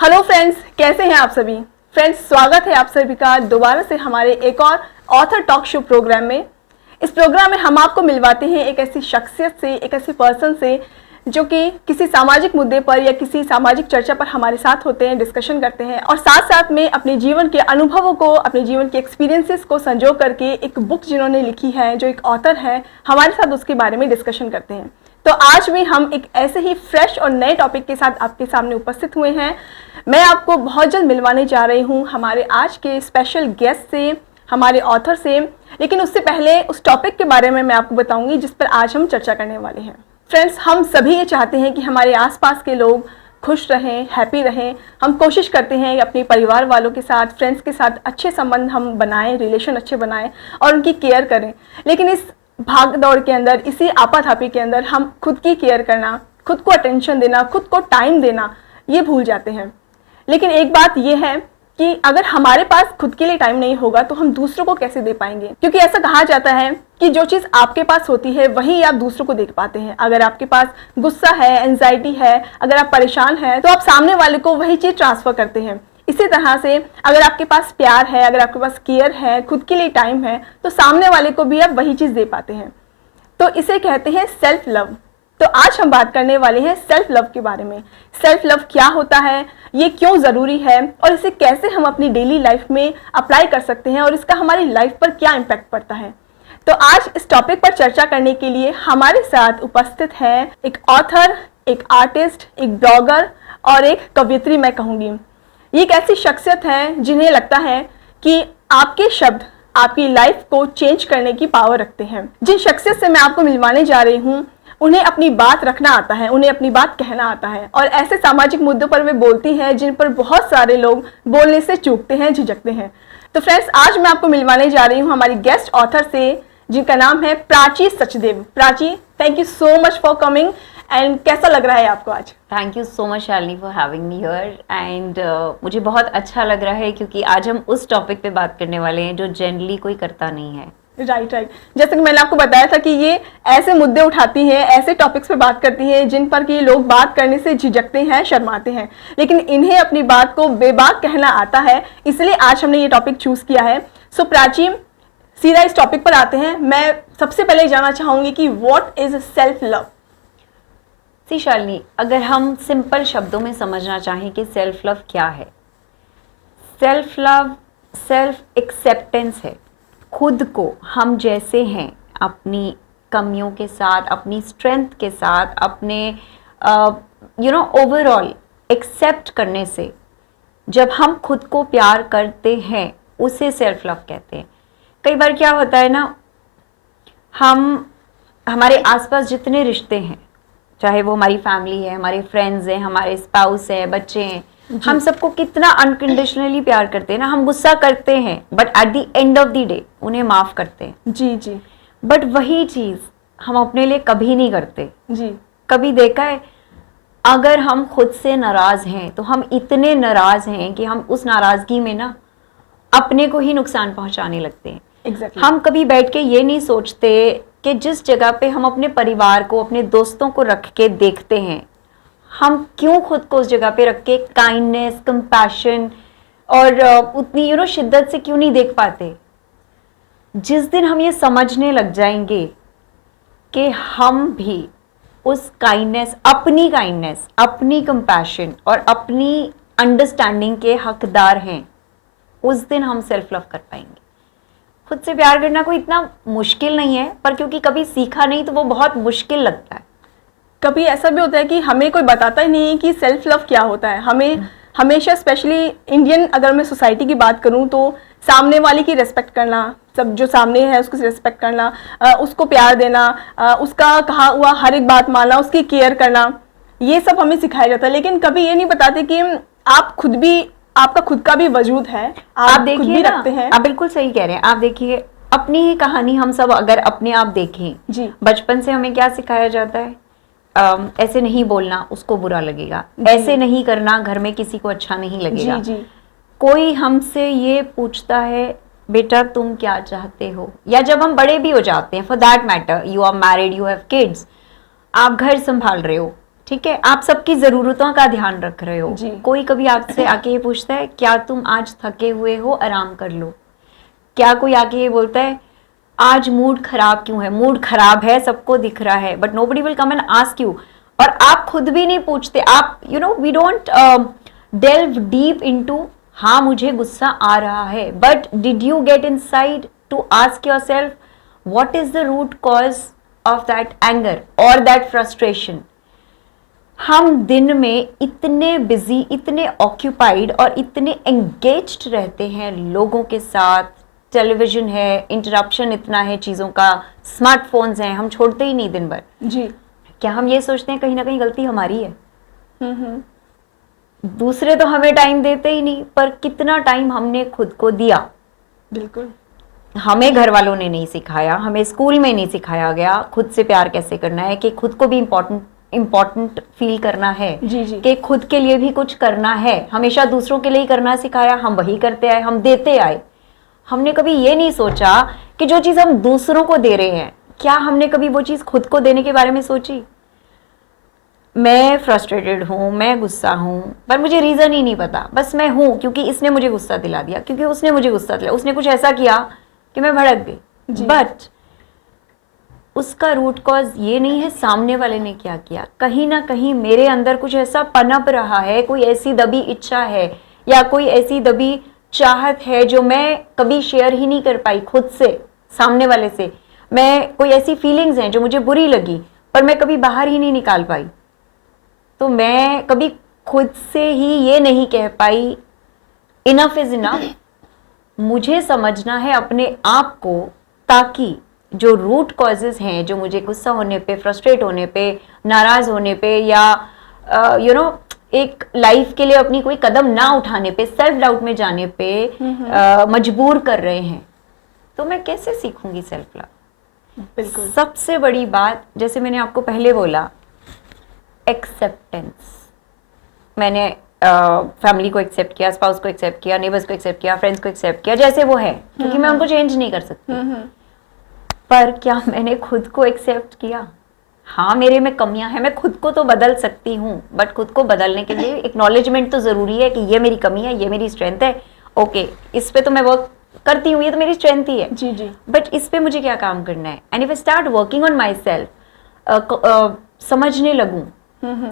Hello friends, कैसे हैं आप सभी। फ्रेंड्स, स्वागत है आप सभी का दोबारा से हमारे एक और ऑथर टॉक शो प्रोग्राम में। इस प्रोग्राम में हम आपको मिलवाते हैं एक ऐसी शख्सियत से, एक ऐसी पर्सन से जो कि किसी सामाजिक मुद्दे पर या किसी सामाजिक चर्चा पर हमारे साथ होते हैं, डिस्कशन करते हैं और साथ साथ में अपने जीवन के अनुभवों को, अपने जीवन के एक्सपीरियंसेस को संजो करके एक बुक जिन्होंने लिखी है, जो एक ऑथर है, हमारे साथ उसके बारे में डिस्कशन करते हैं। तो आज भी हम एक ऐसे ही फ्रेश और नए टॉपिक के साथ आपके सामने उपस्थित हुए हैं। मैं आपको बहुत जल्द मिलवाने जा रही हूँ हमारे आज के स्पेशल गेस्ट से, हमारे ऑथर से। लेकिन उससे पहले उस टॉपिक के बारे में मैं आपको बताऊंगी जिस पर आज हम चर्चा करने वाले हैं। फ्रेंड्स, हम सभी ये चाहते हैं कि हमारे आसपास के लोग खुश रहें, हैप्पी रहें। हम कोशिश करते हैं कि अपने परिवार वालों के साथ, फ्रेंड्स के साथ अच्छे संबंध हम बनाएं, रिलेशन अच्छे बनाएं और उनकी केयर करें। लेकिन इस भाग दौड़ के अंदर, इसी आपाधापी के अंदर हम खुद की केयर करना, खुद को अटेंशन देना, खुद को टाइम देना, ये भूल जाते हैं। लेकिन एक बात यह है कि अगर हमारे पास खुद के लिए टाइम नहीं होगा तो हम दूसरों को कैसे दे पाएंगे, क्योंकि ऐसा कहा जाता है कि जो चीज़ आपके पास होती है वही आप दूसरों को दे पाते हैं। अगर आपके पास गुस्सा है, एंजाइटी है, अगर आप परेशान हैं तो आप सामने वाले को वही चीज़ ट्रांसफर करते हैं। इसी तरह से अगर आपके पास प्यार है, अगर आपके पास केयर है, खुद के लिए टाइम है, तो सामने वाले को भी आप वही चीज़ दे पाते हैं। तो इसे कहते हैं सेल्फ लव। तो आज हम बात करने वाले हैं सेल्फ लव के बारे में। सेल्फ लव क्या होता है, ये क्यों ज़रूरी है और इसे कैसे हम अपनी डेली लाइफ में अप्लाई कर सकते हैं और इसका हमारी लाइफ पर क्या इम्पैक्ट पड़ता है। तो आज इस टॉपिक पर चर्चा करने के लिए हमारे साथ उपस्थित है एक ऑथर, एक आर्टिस्ट, एक ब्लॉगर और एक कवियत्री मैं कहूँगी। ये एक ऐसी शख्सियत है जिन्हें लगता है कि आपके शब्द आपकी लाइफ को चेंज करने की पावर रखते हैं। जिन शख्सियत से मैं आपको मिलवाने जा रही हूँ, उन्हें अपनी बात रखना आता है, उन्हें अपनी बात कहना आता है और ऐसे सामाजिक मुद्दों पर वे बोलती हैं जिन पर बहुत सारे लोग बोलने से चूकते हैं, झिझकते हैं। तो फ्रेंड्स, आज मैं आपको मिलवाने जा रही हूँ हमारी गेस्ट ऑथर से, जिनका नाम है Prachi Sachdev. Prachi, thank you so much for coming. And कैसा लग रहा है आपको आज? Thank you so much Shalini for having me here. And मुझे बहुत अच्छा लग रहा है क्योंकि आज हम उस टॉपिक पे बात करने वाले हैं जो जनरली कोई करता नहीं है। राइट। जैसे कि मैंने आपको बताया था कि ये ऐसे मुद्दे उठाती हैं, ऐसे टॉपिक्स पे बात करती हैं जिन पर कि लोग बात करने से झिझकते हैं, शर्माते हैं, लेकिन इन्हें अपनी बात को बेबाक कहना आता है। इसलिए आज हमने ये टॉपिक चूज किया है। सो प्राची, सीधा इस टॉपिक पर आते हैं। मैं सबसे पहले जानना चाहूंगी कि व्हाट इज सेल्फ लव। सी शालिनी, अगर हम सिंपल शब्दों में समझना चाहें कि सेल्फ लव क्या है, सेल्फ लव सेल्फ एक्सेप्टेंस है। खुद को हम जैसे हैं, अपनी कमियों के साथ, अपनी स्ट्रेंथ के साथ, अपने ओवरऑल एक्सेप्ट करने से जब हम खुद को प्यार करते हैं, उसे सेल्फ लव कहते हैं। कई बार क्या होता है ना, हमारे आसपास जितने रिश्ते हैं, चाहे वो हमारी फैमिली है, हमारे फ्रेंड्स हैं, हमारे स्पाउस हैं, बच्चे हैं, हम सबको कितना अनकंडीशनली प्यार करते हैं ना। हम गुस्सा करते हैं but at the end of the day उन्हें माफ करते हैं। जी। बट वही चीज हम अपने लिए कभी नहीं करते। जी। कभी देखा है, अगर हम खुद से नाराज हैं तो हम इतने नाराज हैं कि हम उस नाराजगी में ना अपने को ही नुकसान पहुंचाने लगते हैं। Exactly. हम कभी बैठ के ये नहीं सोचते कि जिस जगह पे हम अपने परिवार को, अपने दोस्तों को रख के देखते हैं, हम क्यों खुद को उस जगह पे रख के काइंडनेस, कंपैशन और उतनी शिद्दत से क्यों नहीं देख पाते। जिस दिन हम ये समझने लग जाएंगे कि हम भी उस काइंडनेस, अपनी कंपैशन और अपनी अंडरस्टैंडिंग के हकदार हैं, उस दिन हम सेल्फ लव कर पाएंगे। खुद से प्यार करना कोई इतना मुश्किल नहीं है, पर क्योंकि कभी सीखा नहीं तो वो बहुत मुश्किल लगता है। कभी ऐसा भी होता है कि हमें कोई बताता ही नहीं कि सेल्फ लव क्या होता है। हमें हमेशा, स्पेशली इंडियन अगर मैं सोसाइटी की बात करूं, तो सामने वाले की रिस्पेक्ट करना, सब जो सामने है उसको रिस्पेक्ट करना, उसको प्यार देना, उसका कहा हुआ हर एक बात मानना, उसकी केयर करना, ये सब हमें सिखाया जाता है। लेकिन कभी ये नहीं बताते कि आप खुद भी, आपका खुद का भी वजूद है, आप देखिए खुद भी रखते हैं। आप बिल्कुल सही कह रहे हैं। आप देखिए अपनी ही कहानी, हम सब अगर अपने आप देखें जी, बचपन से हमें क्या सिखाया जाता है, ऐसे नहीं बोलना, उसको बुरा लगेगा, ऐसे नहीं करना, घर में किसी को अच्छा नहीं लगेगा। जी। कोई हमसे ये पूछता है बेटा तुम क्या चाहते हो, या जब हम बड़े भी हो जाते हैं, for that matter, you are married, you have kids, आप घर संभाल रहे हो, ठीक है, आप सबकी जरूरतों का ध्यान रख रहे हो। जी। कोई कभी आपसे आके ये पूछता है क्या तुम आज थके हुए हो, आराम कर लो? क्या कोई आके ये बोलता है आज मूड खराब क्यों है? मूड खराब है, सबको दिख रहा है, but nobody will come and ask you. और आप खुद भी नहीं पूछते, आप we don't delve deep into हाँ मुझे गुस्सा आ रहा है, but did you get inside to ask yourself what is the root cause of that anger और दैट फ्रस्ट्रेशन? हम दिन में इतने बिजी, इतने ऑक्यूपाइड और इतने एंगेज्ड रहते हैं लोगों के साथ, टेलीविजन है, इंटरप्शन इतना है चीज़ों का, स्मार्टफोन्स हैं, हम छोड़ते ही नहीं दिन भर। जी। क्या हम ये सोचते हैं कहीं ना कहीं गलती हमारी है? हम्म। दूसरे तो हमें टाइम देते ही नहीं, पर कितना टाइम हमने खुद को दिया? बिल्कुल। हमें घर वालों ने नहीं सिखाया, हमें स्कूल में नहीं सिखाया गया खुद से प्यार कैसे करना है, कि खुद को भी इम्पोर्टेंट फील करना है, जी जी। कि खुद के लिए भी कुछ करना है। हमेशा दूसरों के लिए ही करना सिखाया, हम वही करते आए, हम देते आए। हमने कभी ये नहीं सोचा कि जो चीज़ हम दूसरों को दे रहे हैं, क्या हमने कभी वो चीज़ खुद को देने के बारे में सोची? मैं फ्रस्ट्रेटेड हूँ, मैं गुस्सा हूँ, पर मुझे रीज़न ही नहीं पता, बस मैं हूँ क्योंकि इसने मुझे गुस्सा दिला दिया, क्योंकि उसने मुझे गुस्सा दिलाया, उसने कुछ ऐसा किया कि मैं भड़क गई। बट उसका रूट कॉज ये नहीं है सामने वाले ने क्या किया, कहीं ना कहीं मेरे अंदर कुछ ऐसा पनप रहा है, कोई ऐसी दबी इच्छा है या कोई ऐसी दबी चाहत है जो मैं कभी शेयर ही नहीं कर पाई खुद से, सामने वाले से। मैं कोई ऐसी फीलिंग्स हैं जो मुझे बुरी लगी पर मैं कभी बाहर ही नहीं निकाल पाई। तो मैं कभी खुद से ही ये नहीं कह पाई इनफ इज इनफ, मुझे समझना है अपने आप को, ताकि जो रूट कॉजेज हैं, जो मुझे गुस्सा होने पे, फ्रस्ट्रेट होने पे, नाराज होने पे, या एक लाइफ के लिए अपनी कोई कदम ना उठाने पे, सेल्फ डाउट में जाने पे मजबूर कर रहे हैं, तो मैं कैसे सीखूंगी सेल्फ लव? बिल्कुल। सबसे बड़ी बात, जैसे मैंने आपको पहले बोला, एक्सेप्टेंस। मैंने फैमिली को एक्सेप्ट किया, स्पाउस को एक्सेप्ट किया, नेबर्स को एक्सेप्ट किया, फ्रेंड्स को एक्सेप्ट किया जैसे वो है, क्योंकि मैं उनको चेंज नहीं कर सकती। पर क्या मैंने खुद को एक्सेप्ट किया? हाँ, मेरे में कमियां हैं, मैं खुद को तो बदल सकती हूँ, बट खुद को बदलने के लिए एक्नॉलेजमेंट तो जरूरी है कि ये मेरी कमी है, ये मेरी स्ट्रेंथ है। ओके, इस पे तो मैं वर्क करती हूँ, ये तो मेरी स्ट्रेंथ ही है। जी जी। बट इस पे मुझे क्या काम करना है? And if I start working on my self, समझने लगूं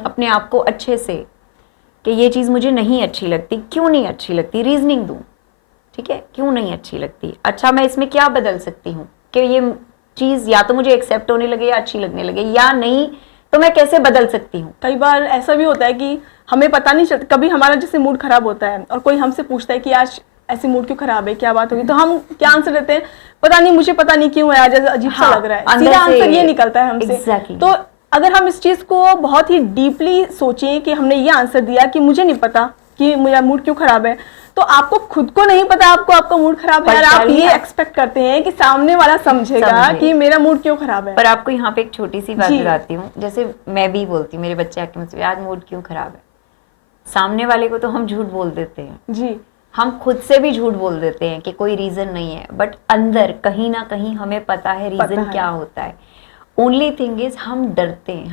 अपने आप को अच्छे से कि ये चीज़ मुझे नहीं अच्छी लगती, क्यों नहीं अच्छी लगती, रीजनिंग दूं, ठीक है, क्यों नहीं अच्छी लगती, अच्छा मैं इसमें क्या बदल सकती हूँ कि ये चीज़ या तो मुझे एक्सेप्ट होने लगे या अच्छी लगने लगे, या नहीं तो मैं कैसे बदल सकती हूँ। कई बार ऐसा भी होता है कि हमें पता नहीं चलता, कभी हमारा जैसे मूड खराब होता है और कोई हमसे पूछता है कि आज ऐसी मूड क्यों खराब है, क्या बात होगी, तो हम क्या आंसर देते हैं? पता नहीं, मुझे पता नहीं क्यों है आज, अजीब सा लग रहा है। सीधा आंसर ये निकलता है हमसे। Exactly. तो अगर हम इस चीज को बहुत ही डीपली सोचें कि हमने ये आंसर दिया कि मुझे नहीं पता कि मेरा मूड क्यों खराब है, तो आपको खुद को नहीं पता आपको आपका मूड खराब है, और आप ये एक्सपेक्ट करते हैं कि सामने वाला समझेगा कि मेरा मूड क्यों खराब है। पर आपको यहाँ पे एक छोटी सी बात बताती हूँ, जैसे मैं भी बोलती हूँ, मेरे बच्चे आके मुझसे आज मूड क्यों खराब है, सामने वाले को तो हम झूठ बोल देते हैं जी, हम खुद से भी झूठ बोल देते हैं कि कोई रीजन नहीं है, बट अंदर कहीं ना कहीं हमें पता है रीजन क्या होता है। ओनली थिंग इज हम डरते हैं,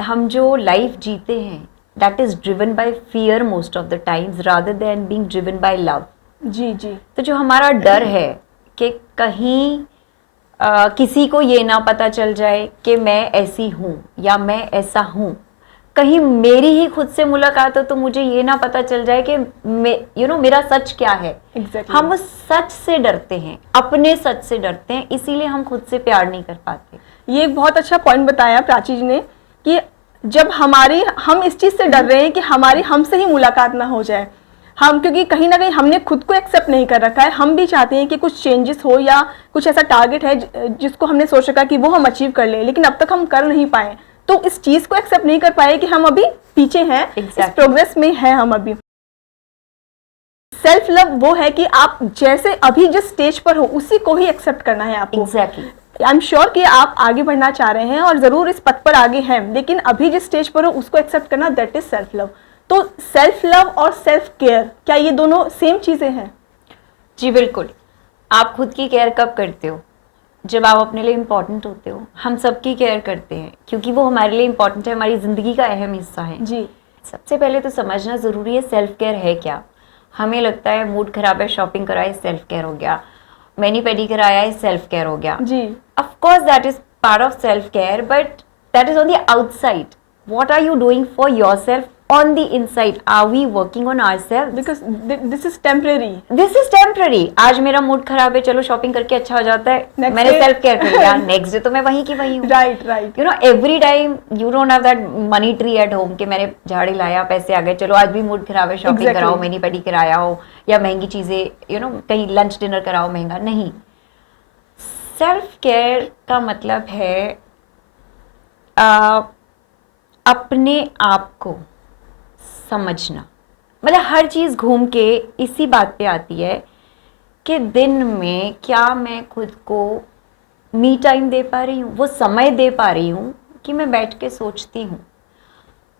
हम जो लाइफ जीते हैं that is driven by fear most of the times rather than being driven by love. जी जी। तो जो हमारा डर है कि कहीं किसी को ये ना पता चल जाए कि मैं ऐसी हूँ या मैं ऐसा हूँ, कहीं मेरी ही खुद से मुलाकात हो तो मुझे ये ना पता चल जाए कि मेरा सच क्या है। Exactly. हम उस सच से डरते हैं, अपने सच से डरते हैं, इसीलिए हम खुद से प्यार नहीं कर पाते। ये एक बहुत अच्छा पॉइंट बताया प्राची जी ने कि जब हम इस चीज से डर रहे हैं कि हमारी हमसे ही मुलाकात ना हो जाए, हम क्योंकि कहीं ना कहीं हमने खुद को एक्सेप्ट नहीं कर रखा है, हम भी चाहते हैं कि कुछ चेंजेस हो या कुछ ऐसा टारगेट है जिसको हमने सोच रखा कि वो हम अचीव कर ले, लेकिन अब तक हम कर नहीं पाए, तो इस चीज को एक्सेप्ट नहीं कर पाए कि हम अभी पीछे हैं। Exactly. इस प्रोग्रेस में हैं हम अभी। सेल्फ लव वो है कि आप जैसे अभी जिस स्टेज पर हो उसी को ही एक्सेप्ट करना है आपको। एग्जैक्टली। आई एम श्योर कि आप आगे बढ़ना चाह रहे हैं और जरूर इस पथ पर आगे हैं, लेकिन अभी जिस स्टेज पर हो उसको एक्सेप्ट करना, दैट इज सेल्फ लव। तो सेल्फ लव और सेल्फ केयर, क्या ये दोनों सेम चीजें हैं? जी बिल्कुल। आप खुद की केयर कब करते हो? जब आप अपने लिए इम्पोर्टेंट होते हो, हम सबकी केयर करते हैं क्योंकि वो हमारे लिए इम्पोर्टेंट है, हमारी ज़िंदगी का अहम हिस्सा है। जी। सबसे पहले तो समझना ज़रूरी है सेल्फ केयर है क्या। हमें लगता है मूड खराब है, शॉपिंग कराए, सेल्फ केयर हो गया, मैनी पेडी कराया है, सेल्फ केयर हो गया। जी। Of course that is part of self care, but that is on the outside. What are you doing for yourself on the inside? Are we working on ourselves? Because this is temporary. This is temporary. आज मेरा mood खराब है, चलो shopping करके अच्छा हो जाता है, Next मैंने day- सेल्फ केयर कर लिया, नेक्स्ट डे तो मैं वहीं की वहीं हूँ। Right, right. You know, every time you don't have that money tree at home कि मैंने झाड़ी लाया, पैसे आ गए, चलो आज भी मूड खराब है, शॉपिंग Exactly. कराओ, मैनी पेडी कराया हो, या महंगी चीजें यू नो कहीं लंच डिनर कराओ महंगा। नहीं, सेल्फ केयर का मतलब है अपने आप को समझना। मतलब हर चीज़ घूम के इसी बात पे आती है कि दिन में क्या मैं खुद को मी टाइम दे पा रही हूँ, वो समय दे पा रही हूँ कि मैं बैठ के सोचती हूँ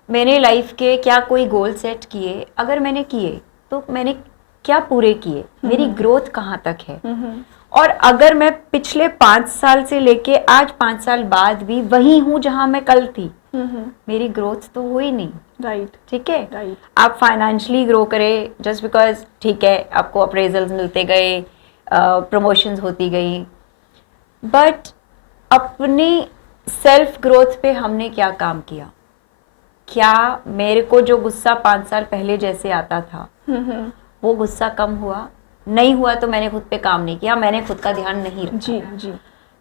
मैंने लाइफ के क्या कोई गोल सेट किए, अगर मैंने किए तो मैंने क्या पूरे किए, मेरी ग्रोथ कहाँ तक है। और अगर मैं पिछले 5 साल से लेके आज 5 साल बाद भी वही हूँ जहाँ मैं कल थी, मेरी ग्रोथ तो हुई नहीं। राइट। ठीक है, राइट। आप फाइनेंशियली ग्रो करें जस्ट बिकॉज ठीक है आपको अप्रेजल्स मिलते गए, प्रमोशंस होती गई, बट अपनी सेल्फ ग्रोथ पे हमने क्या काम किया। क्या मेरे को जो गुस्सा 5 साल पहले जैसे आता था वो गुस्सा कम हुआ? नहीं हुआ तो मैंने खुद पे काम नहीं किया, मैंने खुद का ध्यान नहीं रखा। जी। जी।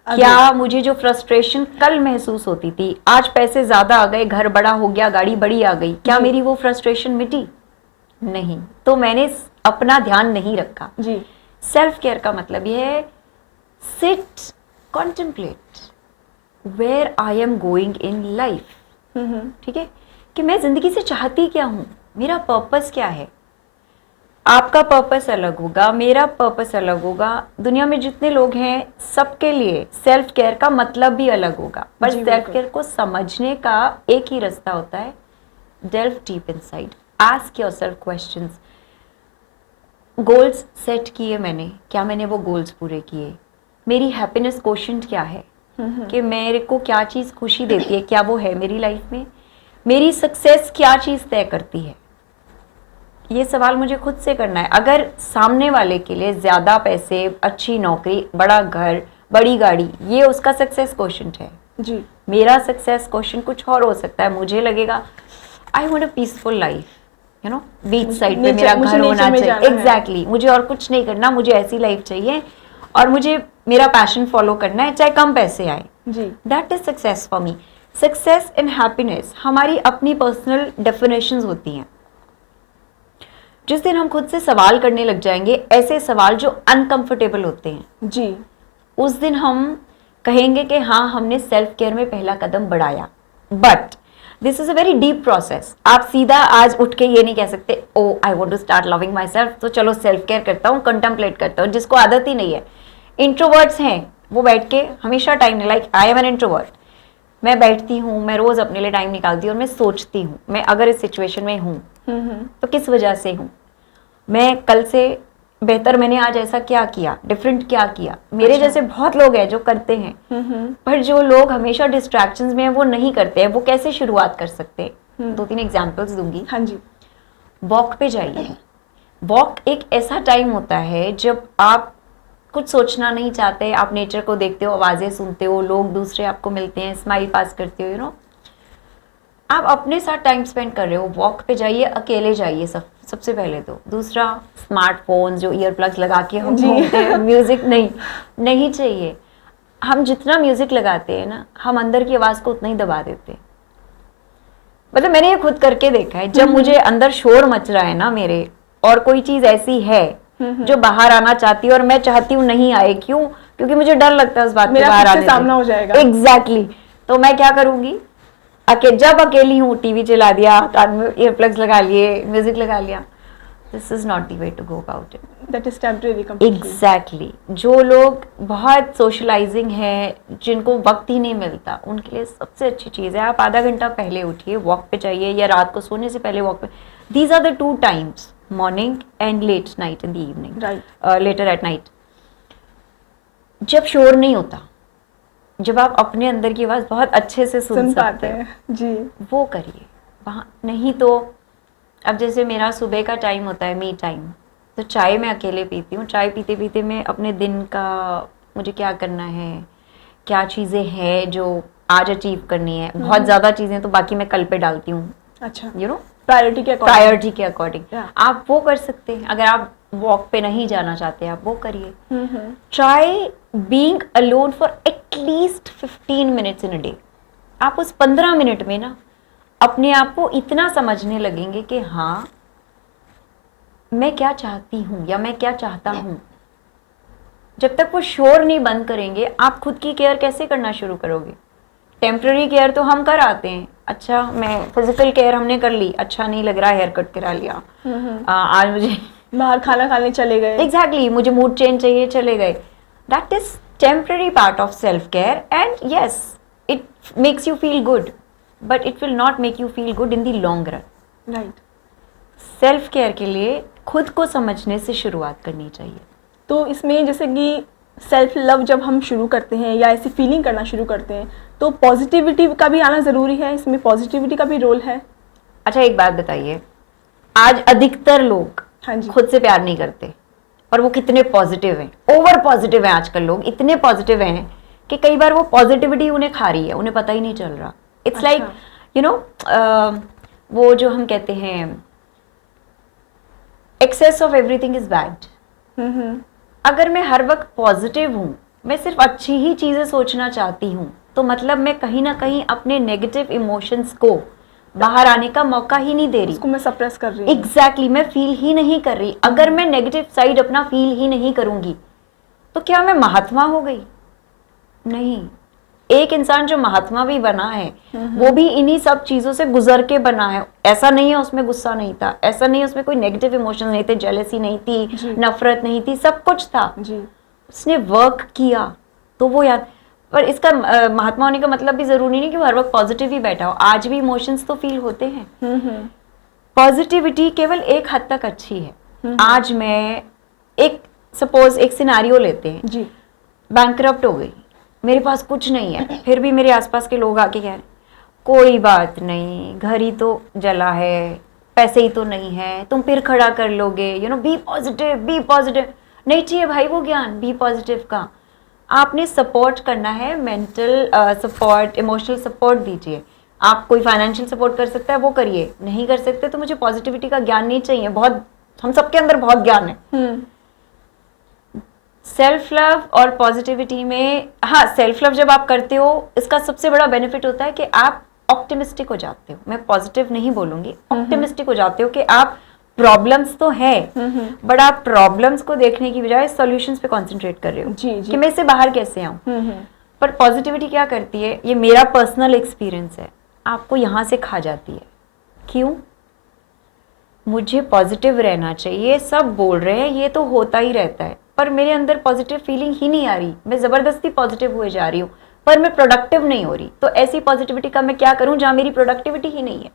क्या मुझे जो फ्रस्ट्रेशन कल महसूस होती थी, आज पैसे ज्यादा आ गए, घर बड़ा हो गया, गाड़ी बड़ी आ गई, क्या मेरी वो फ्रस्ट्रेशन मिटी? नहीं, तो मैंने अपना ध्यान नहीं रखा। जी। सेल्फ केयर का मतलब ये है sit contemplate where I am going in life. ठीक है, कि मैं जिंदगी से चाहती क्या हूँ, मेरा पर्पस क्या है। आपका पर्पस अलग होगा, मेरा पर्पस अलग होगा, दुनिया में जितने लोग हैं सबके लिए सेल्फ केयर का मतलब भी अलग होगा। पर सेल्फ केयर को समझने का एक ही रास्ता होता है, delve deep inside, ask yourself questions. Goals set किए मैंने, क्या मैंने वो गोल्स पूरे किए? मेरी हैप्पीनेस कोशेंट क्या है, कि मेरे को क्या चीज़ खुशी देती है, क्या वो है मेरी लाइफ में? मेरी सक्सेस क्या चीज़ तय करती है? ये सवाल मुझे खुद से करना है। अगर सामने वाले के लिए ज़्यादा पैसे, अच्छी नौकरी, बड़ा घर, बड़ी गाड़ी, ये उसका सक्सेस कोशेंट है, जी, मेरा सक्सेस क्वेश्चन कुछ और हो सकता है। मुझे लगेगा I want a peaceful life, you know, beach side पे मेरा घर होना चाहिए। एग्जैक्टली, मुझे और कुछ नहीं करना, मुझे ऐसी लाइफ चाहिए और मुझे मेरा पैशन फॉलो करना है, चाहे कम पैसे आए। जी, that is success for me. Success and happiness हमारी अपनी पर्सनल डेफिनेशंस होती हैं। जिस दिन हम खुद से सवाल करने लग जाएंगे, ऐसे सवाल जो अनकंफर्टेबल होते हैं, जी, उस दिन हम कहेंगे कि हाँ, हमने सेल्फ केयर में पहला कदम बढ़ाया। But this is a very deep process. आप सीधा आज उठ के ये नहीं कह सकते oh I want to start loving myself, तो चलो सेल्फ केयर करता हूँ, कंटेम्पलेट करता हूँ। जिसको आदत ही नहीं है, इंट्रोवर्ट्स हैं, वो बैठ के हमेशा time, like I am an introvert, मैं बैठती हूँ, मैं रोज अपने लिए टाइम निकालती हूँ और मैं सोचती हूँ मैं अगर इस सिचुएशन में हूँ तो किस वजह से हूँ, मैं कल से बेहतर मैंने आज ऐसा क्या किया, डिफरेंट क्या किया। मेरे जैसे बहुत लोग हैं जो करते हैं, पर जो लोग हमेशा डिस्ट्रैक्शंस में हैं वो नहीं करते हैं। वो कैसे शुरुआत कर सकते हैं? 2-3 एग्जांपल्स दूंगी। हाँ जी, वॉक पे जाइए। वॉक एक ऐसा टाइम होता है जब आप कुछ सोचना नहीं चाहते, आप नेचर को देखते हो, आवाज़ें सुनते हो, लोग दूसरे आपको मिलते हैं, स्माइल पास करते हो, यू नो, आप अपने साथ टाइम स्पेंड कर रहे हो। वॉक पे जाइए, अकेले जाइए सबसे पहले तो। दूसरा, स्मार्टफोन जो ईयर प्लग्स लगा के हम घूमते हैं, म्यूजिक नहीं चाहिए। हम जितना म्यूजिक लगाते हैं ना, हम अंदर की आवाज़ को उतना ही दबा देते हैं। मतलब मैंने ये खुद करके देखा है, जब मुझे अंदर शोर मच रहा है ना मेरे, और कोई चीज़ ऐसी है जो बाहर आना चाहती है और मैं चाहती हूँ नहीं आए, क्यों? क्योंकि मुझे डर लगता है उस बात के बाहर आने से, सामना हो जाएगा। एग्जैक्टली। तो मैं क्या करूंगी, जब अकेली हूँ, टीवी चला दिया, कान में ईयर प्लग्स लगा लिए, म्यूजिक लगा लिया। This is not the way to go about it. That is temporary completely. Exactly. जो लोग बहुत सोशलाइजिंग है, जिनको वक्त ही नहीं मिलता, उनके लिए सबसे अच्छी चीज़ है आप आधा घंटा पहले उठिए, वॉक पे जाइए, या रात को सोने से पहले वॉक पे। These are the 2 times, morning and late night in the evening, right, later at night, जब शोर नहीं होता। जब आप अपने अंदर की आवाज़ बहुत अच्छे से सुन पाते सकते हैं जी। वो करिए। वहाँ नहीं तो अब जैसे मेरा सुबह का टाइम होता है मी टाइम, तो चाय मैं अकेले पीती हूँ। चाय पीते पीते मैं अपने दिन का मुझे क्या करना है, क्या चीज़ें हैं जो आज अचीव करनी है, बहुत ज़्यादा चीज़ें तो बाकी मैं कल पे डालती हूँ, अच्छा, यू नो, प्रायोरिटी के अकॉर्डिंग। प्रायोरिटी के अकॉर्डिंग Yeah. आप वो कर सकते हैं। अगर आप वॉक पे नहीं जाना चाहते आप वो करिए। हम्म। Try being alone for at least 15 minutes in a day. आप उस 15 मिनट में ना अपने आप को इतना समझने लगेंगे कि हाँ मैं क्या चाहती हूँ या मैं क्या चाहता हूँ। जब तक वो शोर नहीं बंद करेंगे आप खुद की केयर कैसे करना शुरू करोगे। टेम्पररी केयर तो हम कर आते हैं, अच्छा मैं फिजिकल केयर हमने कर ली, अच्छा नहीं लग रहा हेयर कट करा लिया, आज मुझे बाहर खाना खाने चले गए। एग्जैक्टली मुझे मूड चेंज चाहिए, चले गए। That is temporary part of self care and yes it makes you feel good but it will not make you feel good in the long run. Right. Self care के लिए खुद को समझने से शुरुआत करनी चाहिए। तो इसमें जैसे कि सेल्फ लव जब हम शुरू करते हैं या ऐसी फीलिंग करना शुरू करते हैं तो पॉजिटिविटी का भी आना ज़रूरी है, इसमें पॉजिटिविटी का भी रोल है। अच्छा एक बात बताइए, आज अधिकतर लोग हाँ जी। खुद से प्यार नहीं करते और वो कितने पॉजिटिव हैं, ओवर पॉजिटिव हैं। आजकल लोग इतने पॉजिटिव हैं कि कई बार वो पॉजिटिविटी उन्हें खा रही है, उन्हें पता ही नहीं चल रहा। इट्स लाइक यू नो वो जो हम कहते हैं excess of everything is bad. अगर मैं हर वक्त पॉजिटिव हूँ, मैं सिर्फ अच्छी ही चीजें सोचना चाहती हूँ, तो मतलब मैं कहीं ना कहीं अपने नेगेटिव इमोशंस को बाहर आने का मौका ही नहीं दे रही, उसको मैं सप्रेस कर रही हूँ। एग्जैक्टली मैं फील ही नहीं कर रही। अगर मैं नेगेटिव साइड अपना फील ही नहीं करूंगी तो क्या मैं महात्मा हो गई? नहीं। एक इंसान जो महात्मा भी बना है वो भी इन्हीं सब चीजों से गुजर के बना है। ऐसा नहीं है उसमें गुस्सा नहीं था, ऐसा नहीं है उसमें कोई नेगेटिव इमोशन नहीं थे, जेलसी नहीं थी, नफरत नहीं थी, सब कुछ था जी। उसने वर्क किया तो वो याद। पर इसका महात्मा होने का मतलब भी जरूरी नहीं कि वो हर वक्त पॉजिटिव ही बैठा हो, आज भी इमोशंस तो फील होते हैं। पॉजिटिविटी केवल एक हद तक अच्छी है। आज मैं एक सपोज एक सिनारियो लेते हैं जी। बैंकरप्ट हो गई, मेरे पास कुछ नहीं है, फिर भी मेरे आसपास के लोग आके कह रहे कोई बात नहीं, घर ही तो जला है, पैसे ही तो नहीं है, तुम फिर खड़ा कर लोगे, you know be positive be positive. नहीं चाहिए भाई वो ज्ञान बी पॉजिटिव का। आपने सपोर्ट करना है, मेंटल सपोर्ट, इमोशनल सपोर्ट दीजिए। आप कोई फाइनेंशियल सपोर्ट कर सकता है वो करिए, नहीं कर सकते तो मुझे पॉजिटिविटी का ज्ञान नहीं चाहिए। बहुत हम सबके अंदर बहुत ज्ञान है। सेल्फ लव और पॉजिटिविटी में, हाँ सेल्फ लव जब आप करते हो इसका सबसे बड़ा बेनिफिट होता है कि आप ऑप्टिमिस्टिक हो जाते हो। मैं पॉजिटिव नहीं बोलूंगी, ऑप्टिमिस्टिक हो जाते हो कि आप प्रॉब्लम्स तो है बट आप प्रॉब्लम्स को देखने की बजाय सॉल्यूशंस पे कंसंट्रेट कर रहे हो जी, जी। कि मैं इससे बाहर कैसे आऊं। पर पॉजिटिविटी क्या करती है, ये मेरा पर्सनल एक्सपीरियंस है, आपको यहाँ से खा जाती है। क्यों? मुझे पॉजिटिव रहना चाहिए, सब बोल रहे हैं, ये तो होता ही रहता है, पर मेरे अंदर पॉजिटिव फीलिंग ही नहीं आ रही, मैं ज़बरदस्ती पॉजिटिव हुए जा रही हूँ पर मैं प्रोडक्टिव नहीं हो रही। तो ऐसी पॉजिटिविटी का मैं क्या करूँ जहाँ मेरी प्रोडक्टिविटी ही नहीं है,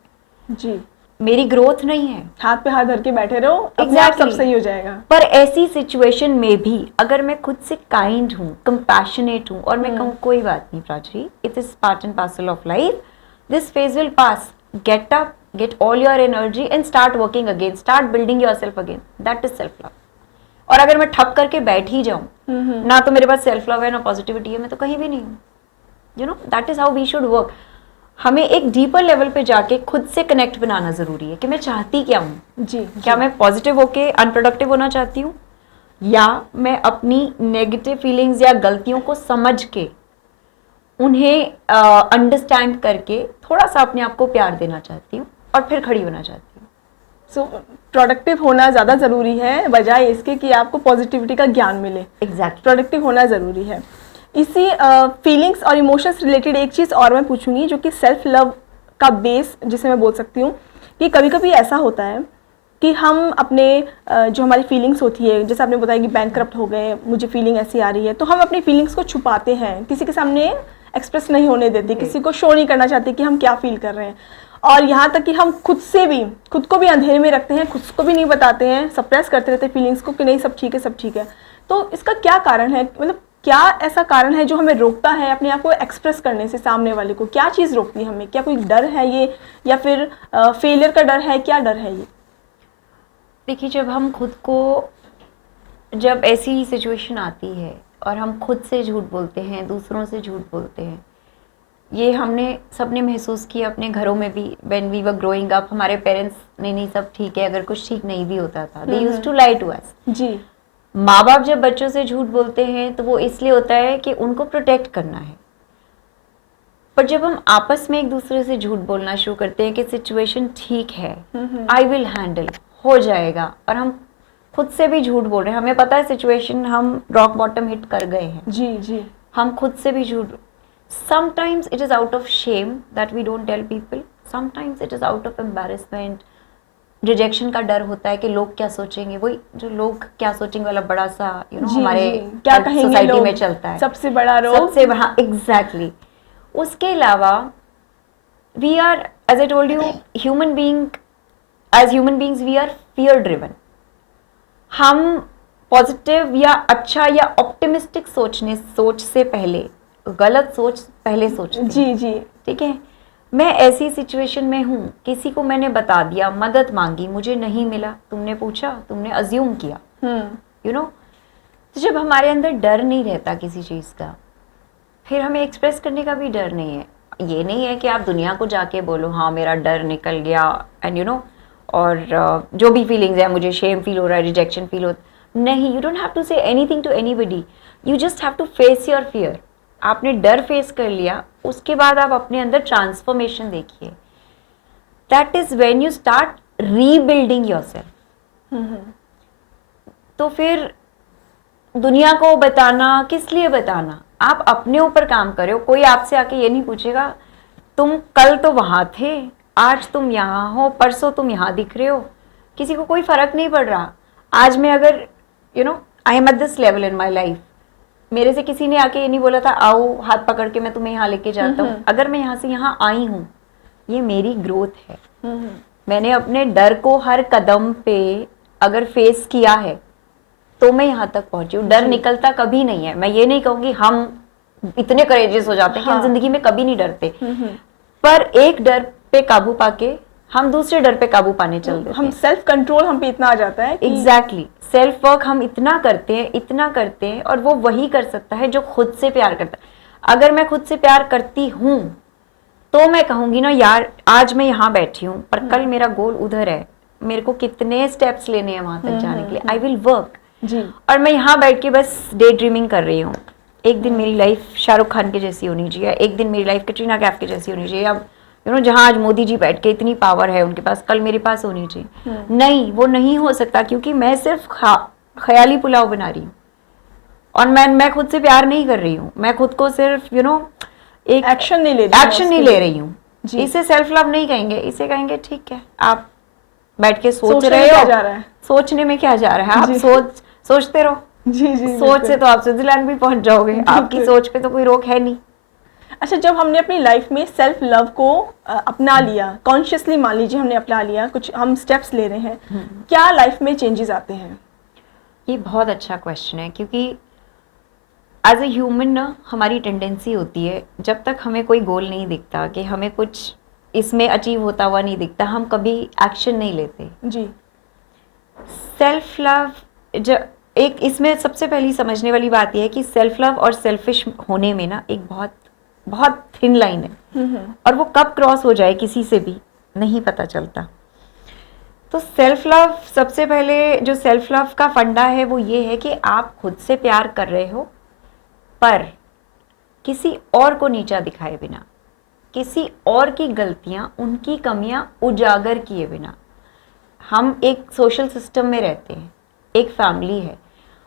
जी, मेरी ग्रोथ नहीं है। हाथ पे हाथ धर के बैठे रहो, अपने आप सब सही हो जाएगा। पर ऐसी सिचुएशन में भी अगर मैं खुद से काइंड हूँ, कंपैशनेट हूँ और मैं कहूँ कोई बात नहीं Prachi, it is part and parcel of life, this phase will pass, get up, get all your energy and start working again, start building yourself again, that is self love. और अगर मैं ठप करके बैठ ही जाऊं, ना तो मेरे पास सेल्फ लव है ना पॉजिटिविटी है, मैं तो कहीं भी नहीं हूँ। You know that is how we should work. हमें एक डीपर लेवल पे जाके खुद से कनेक्ट बनाना जरूरी है कि मैं चाहती क्या हूँ। जी, क्या मैं पॉजिटिव होके अनप्रोडक्टिव होना चाहती हूँ, या मैं अपनी नेगेटिव फीलिंग्स या गलतियों को समझ के उन्हें अंडरस्टैंड करके थोड़ा सा अपने आप को प्यार देना चाहती हूँ और फिर खड़ी होना चाहती हूँ। सो प्रोडक्टिव होना ज़्यादा ज़रूरी है बजाय इसके कि आपको पॉजिटिविटी का ज्ञान मिले। एग्जैक्टली, प्रोडक्टिव होना ज़रूरी है। इसी फीलिंग्स और इमोशंस रिलेटेड एक चीज़ और मैं पूछूंगी जो कि सेल्फ लव का बेस जिसे मैं बोल सकती हूँ कि कभी कभी ऐसा होता है कि हम अपने जो हमारी फीलिंग्स होती है, जैसे आपने बताया कि बैंकरप्ट हो गए, मुझे फीलिंग ऐसी आ रही है, तो हम अपनी फीलिंग्स को छुपाते हैं, किसी के सामने एक्सप्रेस नहीं होने देते, किसी को शो नहीं करना चाहते कि हम क्या फील कर रहे हैं। और यहाँ तक कि हम खुद को भी अंधेरे में रखते हैं, खुद को भी नहीं बताते हैं, सप्रेस करते रहते हैं फीलिंग्स को कि नहीं सब ठीक है सब ठीक है। तो इसका क्या कारण है? मतलब क्या ऐसा कारण है जो हमें रोकता है अपने आप को एक्सप्रेस करने से? सामने वाले को क्या चीज़ रोकती है हमें? क्या कोई डर है ये, या फिर फेलियर का डर है? क्या डर है ये? देखिए, जब हम खुद को, जब ऐसी सिचुएशन आती है और हम खुद से झूठ बोलते हैं, दूसरों से झूठ बोलते हैं, ये हमने सबने महसूस किया अपने घरों में भी। When we were growing up, हमारे पेरेंट्स नहीं सब ठीक है, अगर कुछ ठीक नहीं भी होता था, they used to lie to us. जी। माँ बाप जब बच्चों से झूठ बोलते हैं तो वो इसलिए होता है कि उनको प्रोटेक्ट करना है। पर जब हम आपस में एक दूसरे से झूठ बोलना शुरू करते हैं कि सिचुएशन ठीक है, आई विल हैंडल, हो जाएगा, और हम खुद से भी झूठ बोल रहे हैं, हमें पता है सिचुएशन, हम रॉक बॉटम हिट कर गए हैं, जी जी। हम खुद से भी झूठ। Sometimes it is out of shame that we don't tell people, sometimes it is out of embarrassment. Rejection का डर होता है कि लोग क्या सोचेंगे, वही जो लोग क्या सोचेंगे वाला बड़ा सा हमारे क्या कहेंगे सोसाइटी लोग, में चलता है, सबसे बड़ा रोग। सबसे बड़ा, एग्जैक्टली। उसके अलावा we are, as I told you, human being, as human beings we are fear driven. हम पॉजिटिव या अच्छा या ऑप्टिमिस्टिक सोच से पहले गलत सोच पहले सोचते हैं। जी जी। ठीक है, मैं ऐसी सिचुएशन में हूँ, किसी को मैंने बता दिया, मदद मांगी, मुझे नहीं मिला, तुमने पूछा, तुमने अज्यूम किया, यू नो। तो जब हमारे अंदर डर नहीं रहता किसी चीज़ का, फिर हमें एक्सप्रेस करने का भी डर नहीं है। ये नहीं है कि आप दुनिया को जाके बोलो हाँ मेरा डर निकल गया, एंड और जो भी फीलिंग्स है, मुझे शेम फील हो रहा है, रिजेक्शन फील हो, नहीं, you don't have to say anything to anybody, you just have to face your fear. आपने डर फेस कर लिया, उसके बाद आप अपने अंदर ट्रांसफॉर्मेशन देखिए। That is when you start rebuilding yourself. तो फिर दुनिया को बताना, किस लिए बताना? आप अपने ऊपर काम करो। कोई आपसे आके ये नहीं पूछेगा तुम कल तो वहां थे, आज तुम यहाँ हो, परसों तुम यहाँ दिख रहे हो, किसी को कोई फर्क नहीं पड़ रहा। आज मैं अगर I am at this level in my life, मेरे से किसी ने आके ये नहीं बोला था आओ हाथ पकड़ के मैं तुम्हें यहाँ लेके जाता हूँ, अगर मैं यहाँ से यहाँ आई हूँ, ये मेरी ग्रोथ है। मैंने अपने डर को हर कदम पे अगर फेस किया है तो मैं यहाँ तक पहुंची हूँ। डर निकलता कभी नहीं है। मैं ये नहीं कहूंगी हम इतने करेजियस हो जाते हैं कि हम जिंदगी में कभी नहीं डरते, पर एक डर पे काबू पाके हम दूसरे डर पे काबू पाने चल देते हैं। हम सेल्फ कंट्रोल हम पे इतना आ जाता है। एग्जैक्टली, सेल्फ वर्क हम इतना करते हैं, और वो वही कर सकता है जो खुद से प्यार करता है। अगर मैं खुद से प्यार करती हूँ तो मैं कहूंगी ना यार आज मैं यहाँ बैठी हूँ, पर कल मेरा गोल उधर है, मेरे को कितने स्टेप्स लेने हैं वहां तक जाने के लिए, आई विल वर्क जी। और मैं यहाँ बैठ के बस डे ड्रीमिंग कर रही हूँ। एक दिन मेरी लाइफ शाहरुख खान के जैसी होनी चाहिए, एक दिन मेरी लाइफ कैटरीना कैफ के जैसी होनी चाहिए, अब जहाँ आज मोदी जी बैठ के इतनी पावर है उनके पास, कल मेरे पास होनी चाहिए। नहीं, वो नहीं हो सकता, क्योंकि मैं सिर्फ ख्याली पुलाव बना रही हूँ और मैं खुद से प्यार नहीं कर रही हूँ। मैं खुद को सिर्फ एक एक्शन नहीं ले रही हूँ। इसे सेल्फ लव नहीं कहेंगे, इसे कहेंगे ठीक है आप बैठ के सोच रहे हो, जा रहा है, सोचने में क्या जा रहा है, आप सोचते रहो। जी जी। सोच से तो आप स्विट्जरलैंड भी पहुंच जाओगे, आपकी सोच पे तो कोई रोक है नहीं। अच्छा, जब हमने अपनी लाइफ में सेल्फ लव को अपना लिया, कॉन्शियसली मान लीजिए हमने अपना लिया, कुछ हम स्टेप्स ले रहे हैं, क्या लाइफ में चेंजेस आते हैं? ये बहुत अच्छा क्वेश्चन है, क्योंकि एज ए ह्यूमन ना हमारी टेंडेंसी होती है, जब तक हमें कोई गोल नहीं दिखता, कि हमें कुछ इसमें अचीव होता हुआ नहीं दिखता, हम कभी एक्शन नहीं लेते। जी। सेल्फ लव एक इसमें सबसे पहली समझने वाली बात यह है कि सेल्फ लव और सेल्फिश होने में ना एक बहुत बहुत थिन लाइन है, और वो कब क्रॉस हो जाए किसी से भी नहीं पता चलता। तो सेल्फ लव, सबसे पहले जो सेल्फ लव का फंडा है वो ये है कि आप खुद से प्यार कर रहे हो, पर किसी और को नीचा दिखाए बिना, किसी और की गलतियां, उनकी कमियां उजागर किए बिना। हम एक सोशल सिस्टम में रहते हैं, एक फैमिली है।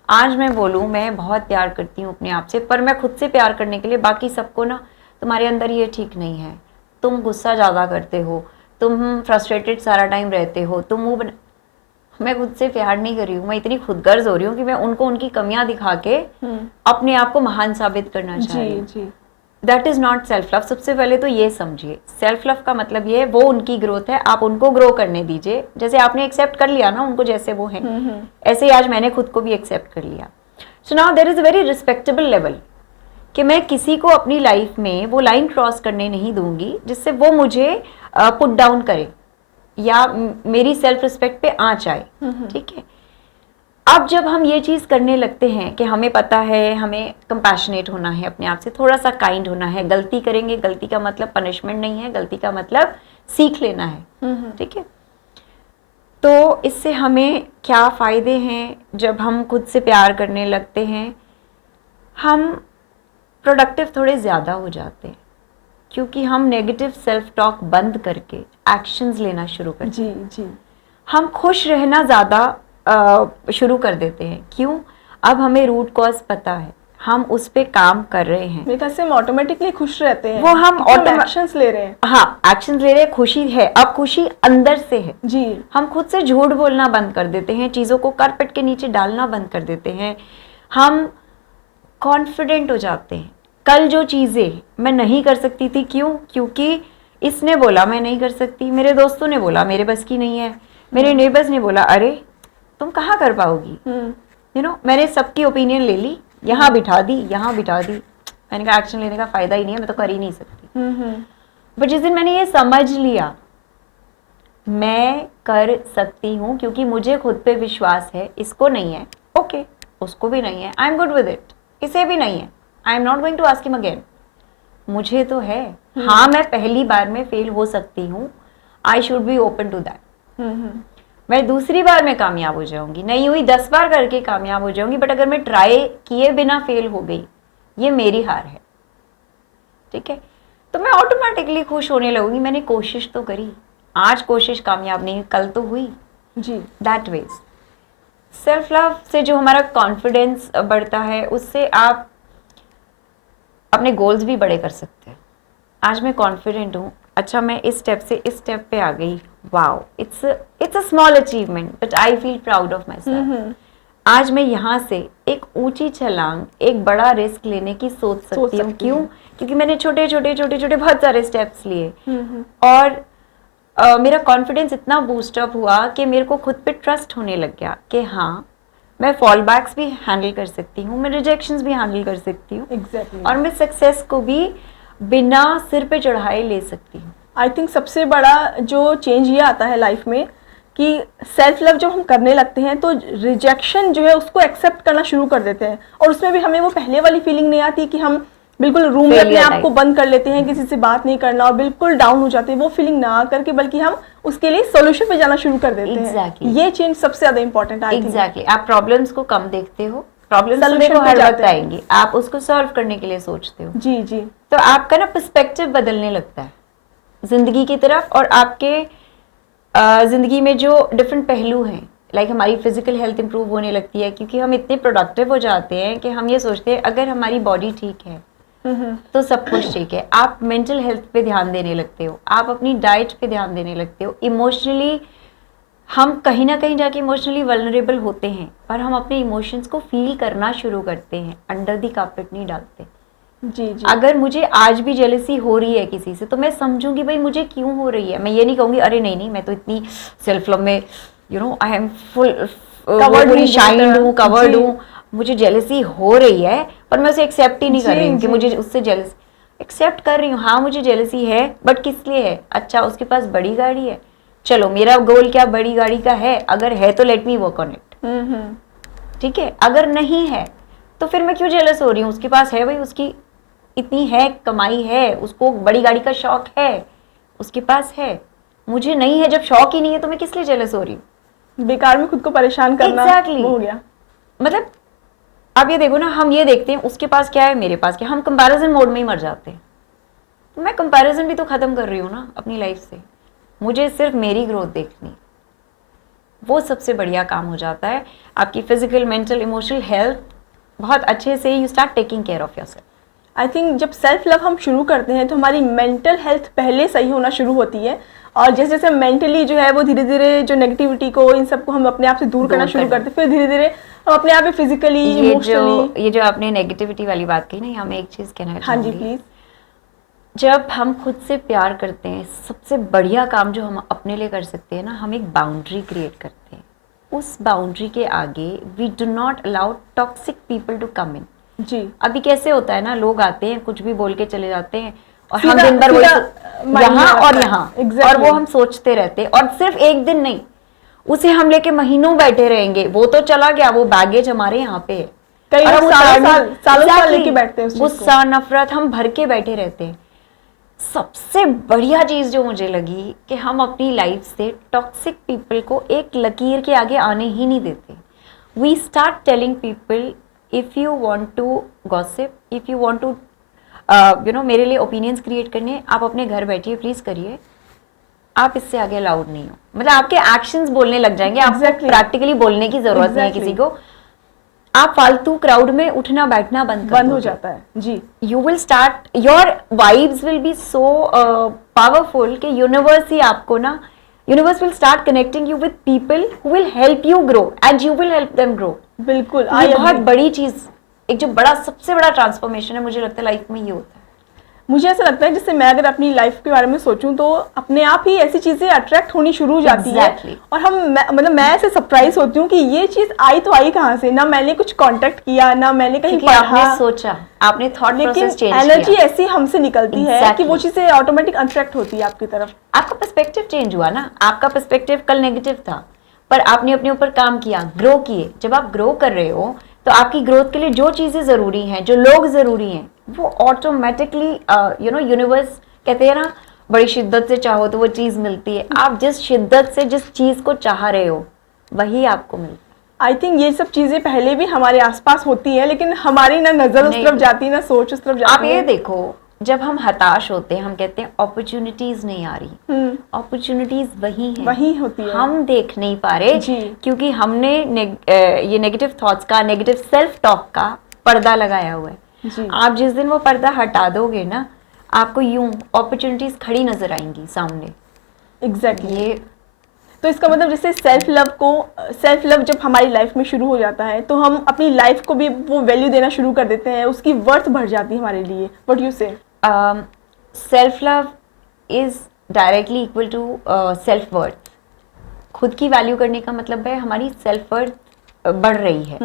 आज मैं बोलूँ मैं बहुत प्यार करती हूँ अपने आप से, पर मैं खुद से प्यार करने के लिए बाकी सबको ना तुम्हारे अंदर ये ठीक नहीं है, तुम गुस्सा ज़्यादा करते हो, तुम फ्रस्ट्रेटेड सारा टाइम रहते हो, तुम मैं खुद से प्यार नहीं कर रही हूँ, मैं इतनी खुदगर्ज हो रही हूँ कि मैं उनको उनकी कमियां दिखा के अपने आप को महान साबित करना चाह रही हूँ। That is not self love. सबसे पहले तो ये समझिए, सेल्फ लव का मतलब ये है वो उनकी ग्रोथ है, आप उनको ग्रो करने दीजिए। जैसे आपने एक्सेप्ट कर लिया ना उनको जैसे वो हैं, ऐसे ही आज मैंने खुद को भी एक्सेप्ट कर लिया। So now there is a very respectable level कि मैं किसी को अपनी लाइफ में वो लाइन क्रॉस करने नहीं दूंगी जिससे वो मुझे पुट डाउन करे या मेरी सेल्फ रिस्पेक्ट पे आंच आए, ठीक है। अब जब हम ये चीज़ करने लगते हैं कि हमें पता है हमें कंपैशनेट होना है, अपने आप से थोड़ा सा काइंड होना है, गलती करेंगे, गलती का मतलब पनिशमेंट नहीं है, गलती का मतलब सीख लेना है, ठीक है। तो इससे हमें क्या फ़ायदे हैं? जब हम खुद से प्यार करने लगते हैं हम प्रोडक्टिव थोड़े ज़्यादा हो जाते हैं, क्योंकि हम नेगेटिव सेल्फ टॉक बंद करके एक्शंस लेना शुरू करते जी जी। हम खुश रहना ज़्यादा शुरू कर देते हैं। क्यों? अब हमें रूट कॉज पता है, हम उस पे काम कर रहे हैं। मेरे ख्याल से हम ऑटोमेटिकली खुश रहते हैं, वो हम एक्शंस ले रहे हैं। हाँ, एक्शंस ले रहे हैं, खुशी है। अब खुशी अंदर से है जी। हम खुद से झूठ बोलना बंद कर देते हैं, चीज़ों को कारपेट के नीचे डालना बंद कर देते हैं, हम कॉन्फिडेंट हो जाते हैं। कल जो चीज़ें मैं नहीं कर सकती थी, क्यों? क्योंकि इसने बोला मैं नहीं कर सकती, मेरे दोस्तों ने बोला मेरे बस की नहीं है, मेरे नेबर्स ने बोला अरे तुम कहाँ कर पाओगी, यू नो, मैंने सबकी ओपिनियन ले ली, यहाँ बिठा दी, यहाँ बिठा दी, मैंने कहा एक्शन लेने का फ़ायदा ही नहीं है, मैं तो कर ही नहीं सकती। बट जिस दिन मैंने ये समझ लिया मैं कर सकती हूँ क्योंकि मुझे खुद पे विश्वास है, इसको नहीं है, ओके, उसको भी नहीं है, I am good with it, इसे भी नहीं है, I am not going to ask him again, मुझे तो है। हाँ, मैं पहली बार में फेल हो सकती हूँ, I should be open to that. मैं दूसरी बार में कामयाब हो जाऊंगी, नहीं हुई 10 बार करके कामयाब हो जाऊंगी, बट अगर मैं ट्राई किए बिना फेल हो गई, ये मेरी हार है, ठीक है। तो मैं ऑटोमेटिकली खुश होने लगूंगी, मैंने कोशिश तो करी, आज कोशिश कामयाब नहीं, कल तो हुई जी। दैट वेज सेल्फ लव से जो हमारा कॉन्फिडेंस बढ़ता है, उससे आप अपने गोल्स भी बड़े कर सकते हैं। आज मैं कॉन्फिडेंट हूँ, अच्छा मैं इस स्टेप से इस स्टेप पे आ गई, wow, it's a small achievement but I feel proud of my self. आज मैं यहाँ से एक ऊंची छलांग, एक बड़ा रिस्क लेने की सोच सकती हूँ। क्यों? क्योंकि मैंने छोटे छोटे छोटे छोटे बहुत सारे स्टेप्स लिए और मेरा कॉन्फिडेंस इतना बूस्टअप हुआ कि मेरे को खुद पे ट्रस्ट होने लग गया कि हाँ, मैं फॉल बैक्स भी हैंडल कर सकती हूँ, मैं रिजेक्शंस भी हैंडल कर सकती हूँ, exactly. और मैं सक्सेस को भी बिना सिर पे चढ़ाए ले सकती हूँ। आई थिंक सबसे बड़ा जो चेंज ये आता है लाइफ में कि सेल्फ लव जब हम करने लगते हैं तो रिजेक्शन जो है उसको एक्सेप्ट करना शुरू कर देते हैं, और उसमें भी हमें वो पहले वाली फीलिंग नहीं आती कि हम बिल्कुल रूम में अपने आप को बंद कर लेते हैं, किसी से बात नहीं करना और बिल्कुल डाउन हो जाते हैं, वो फीलिंग ना करके बल्कि हम उसके लिए सॉल्यूशन पे जाना शुरू कर देते हैं। ये चेंज सबसे ज्यादा इंपॉर्टेंट है। एग्जैक्टली, आप प्रॉब्लम्स को कम देखते हो, प्रॉब्लम्स तो हर वक्त आएंगी, आप उसको सॉल्व करने के लिए सोचते हो। जी जी। तो आपका ना पर्सपेक्टिव बदलने लगता है जिंदगी की तरफ, और आपके जिंदगी में जो डिफरेंट पहलू हैं, लाइक हमारी फिजिकल हेल्थ इंप्रूव होने लगती है, क्योंकि हम इतने प्रोडक्टिव हो जाते हैं कि हम ये सोचते हैं अगर हमारी बॉडी ठीक है तो सब कुछ ठीक है। आप मेंटल हेल्थ पे ध्यान देने लगते हो, आप अपनी डाइट पे ध्यान देने लगते हो। इमोशनली हम कहीं ना कहीं जाके इमोशनली वल्नरेबल होते हैं, पर हम अपने इमोशंस को फील करना शुरू करते हैं, अंडर द कार्पेट नहीं डालते। जी जी। अगर मुझे आज भी जेलसी हो रही है किसी से तो मैं समझूंगी भाई मुझे क्यों हो रही है, मैं ये नहीं कहूंगी अरे नहीं नहीं मैं तो इतनी सेल्फ लव में you know I am full पूरी शाइंड हूँ, कवर्ड हूँ, मुझे जेलसी हो रही है, पर मैं उसे एक्सेप्ट ही नहीं कर रही हूँ कि मुझे उससे जेलसी, एक्सेप्ट कर रही हूँ, हाँ मुझे जेलसी है, बट किस लिए है? अच्छा उसके पास बड़ी गाड़ी है, चलो मेरा गोल क्या बड़ी गाड़ी का है, अगर है तो let me work on it, ठीक है। अगर नहीं है तो फिर मैं क्यों जेलस हो रही हूँ? उसके पास है भाई, उसकी इतनी है कमाई है, उसको बड़ी गाड़ी का शौक है, उसके पास है, मुझे नहीं है। जब शौक ही नहीं है तो मैं किस लिए जेलस हो रही हूँ? बेकार में खुद को परेशान करना। Exactly. हो गया। मतलब आप ये देखो ना, हम ये देखते हैं उसके पास क्या है मेरे पास क्या, हम कंपैरिजन मोड में ही मर जाते हैं। तो मैं कंपैरिजन भी तो खत्म कर रही हूँ ना अपनी लाइफ से, मुझे सिर्फ मेरी ग्रोथ देखनी, वो सबसे बढ़िया काम हो जाता है। आपकी फिजिकल, मेंटल, इमोशनल हेल्थ बहुत अच्छे से you start taking care of yourself. I think जब सेल्फ लव हम शुरू करते हैं तो हमारी मेंटल हेल्थ पहले सही होना शुरू होती है, और जैसे जैसे मेंटली जो है वो धीरे धीरे जो नेगेटिविटी को, इन सबको हम अपने आप से दूर करना शुरू करते हैं, फिर धीरे धीरे हम अपने आप में फिजिकली, इमोशनली। ये जो आपने नेगेटिविटी वाली बात कही ना, हमें एक चीज कहना हाँ जी प्लीज। जब हम खुद से प्यार करते हैं, सबसे बढ़िया काम जो हम अपने लिए कर सकते हैं ना, हम एक बाउंड्री क्रिएट करते हैं। उस बाउंड्री के आगे we do not allow toxic people to come in. जी, अभी कैसे होता है ना, लोग आते हैं कुछ भी बोल के चले जाते हैं और हम सीधा- दिन भर सीधा वही mind में यहाँ आता और है। यहाँ Exactly. और वो हम सोचते रहते हैं, और सिर्फ एक दिन नहीं, उसे हम लेके महीनों बैठे रहेंगे। वो तो चला गया, वो बैगेज हमारे यहाँ पे है। कई और हम लोग सालों उतारने- साल Exactly. लेके बैठते हैं उस चीज को। गुस्सा नफरत हम भर के बैठे रहते हैं। सबसे बढ़िया चीज जो मुझे लगी कि हम अपनी लाइफ से टॉक्सिक पीपल को एक लकीर के आगे आने ही नहीं देते। We start telling people, if you want to gossip, if you want to मेरे लिए ओपिनियंस क्रिएट करने, आप अपने घर बैठिए, प्लीज करिए, आप इससे आगे अलाउड नहीं हो। मतलब आपके एक्शंस बोलने लग जाएंगे, आपको Exactly. प्रैक्टिकली बोलने की जरूरत नहीं है Exactly. किसी को। आप फालतू क्राउड में उठना बैठना बंद कर बंद हो दोगे। जाता है। जी, You will start, your vibes will be so powerful कि यूनिवर्स ही आपको ना, universe will start connecting you with people who will help you grow and you will help them grow। बिल्कुल। ये I बहुत agree. बड़ी चीज, एक जो बड़ा सबसे बड़ा ट्रांसफॉर्मेशन है मुझे लगता है लाइफ में ये होता है। मुझे ऐसा लगता है जैसे मैं अगर अपनी लाइफ के बारे में सोचूं तो अपने आप ही ऐसी चीजें अट्रैक्ट होनी शुरू हो जाती Exactly. है, और मतलब मैं ऐसे सरप्राइज होती हूँ कि ये चीज आई तो आई कहाँ से, ना मैंने कुछ कांटेक्ट किया, ना मैंने कहीं क्योंकि आपने पढ़ा, सोचा, आपने थॉट लेकिन प्रोसेस चेंज एनर्जी किया। ऐसी हमसे निकलती है कि Exactly. वो चीजें ऑटोमेटिक अट्रैक्ट होती है आपकी तरफ। आपका पर्सपेक्टिव चेंज हुआ ना। आपका पर्सपेक्टिव कल नेगेटिव था, पर आपने अपने ऊपर काम किया, ग्रो किए। जब आप ग्रो कर रहे हो तो आपकी ग्रोथ के लिए जो चीजें जरूरी हैं, जो लोग जरूरी हैं, वो ऑटोमेटिकली यूनिवर्स कहते हैं ना, बड़ी शिद्दत से चाहो तो वो चीज मिलती है। आप जिस शिद्दत से जिस चीज को चाह रहे हो वही आपको मिलता है। आई थिंक ये सब चीजें पहले भी हमारे आसपास होती हैं, लेकिन हमारी ना नजर उस नहीं। तरफ जाती, ना सोच उस तरफ जाती आप ये है। देखो, जब हम हताश होते हैं हम कहते हैं अपॉर्चुनिटीज नहीं आ रही। अपॉर्चुनिटीज वही हैं, वही होती है। हम देख नहीं पा रहे जी। क्योंकि हमने ये नेगेटिव थॉट्स का, नेगेटिव सेल्फ टॉक का पर्दा लगाया हुआ है। जी, आप जिस दिन वो पर्दा हटा दोगे ना, आपको यूं अपॉर्चुनिटीज खड़ी नजर आएंगी सामने। एग्जैक्टली। ये तो इसका मतलब जैसे सेल्फ लव जब हमारी लाइफ में शुरू हो जाता है तो हम अपनी लाइफ को भी वो वैल्यू देना शुरू कर देते हैं, उसकी वर्थ बढ़ जाती है हमारे लिए। What you say? Self love is directly equal to self worth. खुद की वैल्यू करने का मतलब है हमारी सेल्फ वर्थ बढ़ रही है।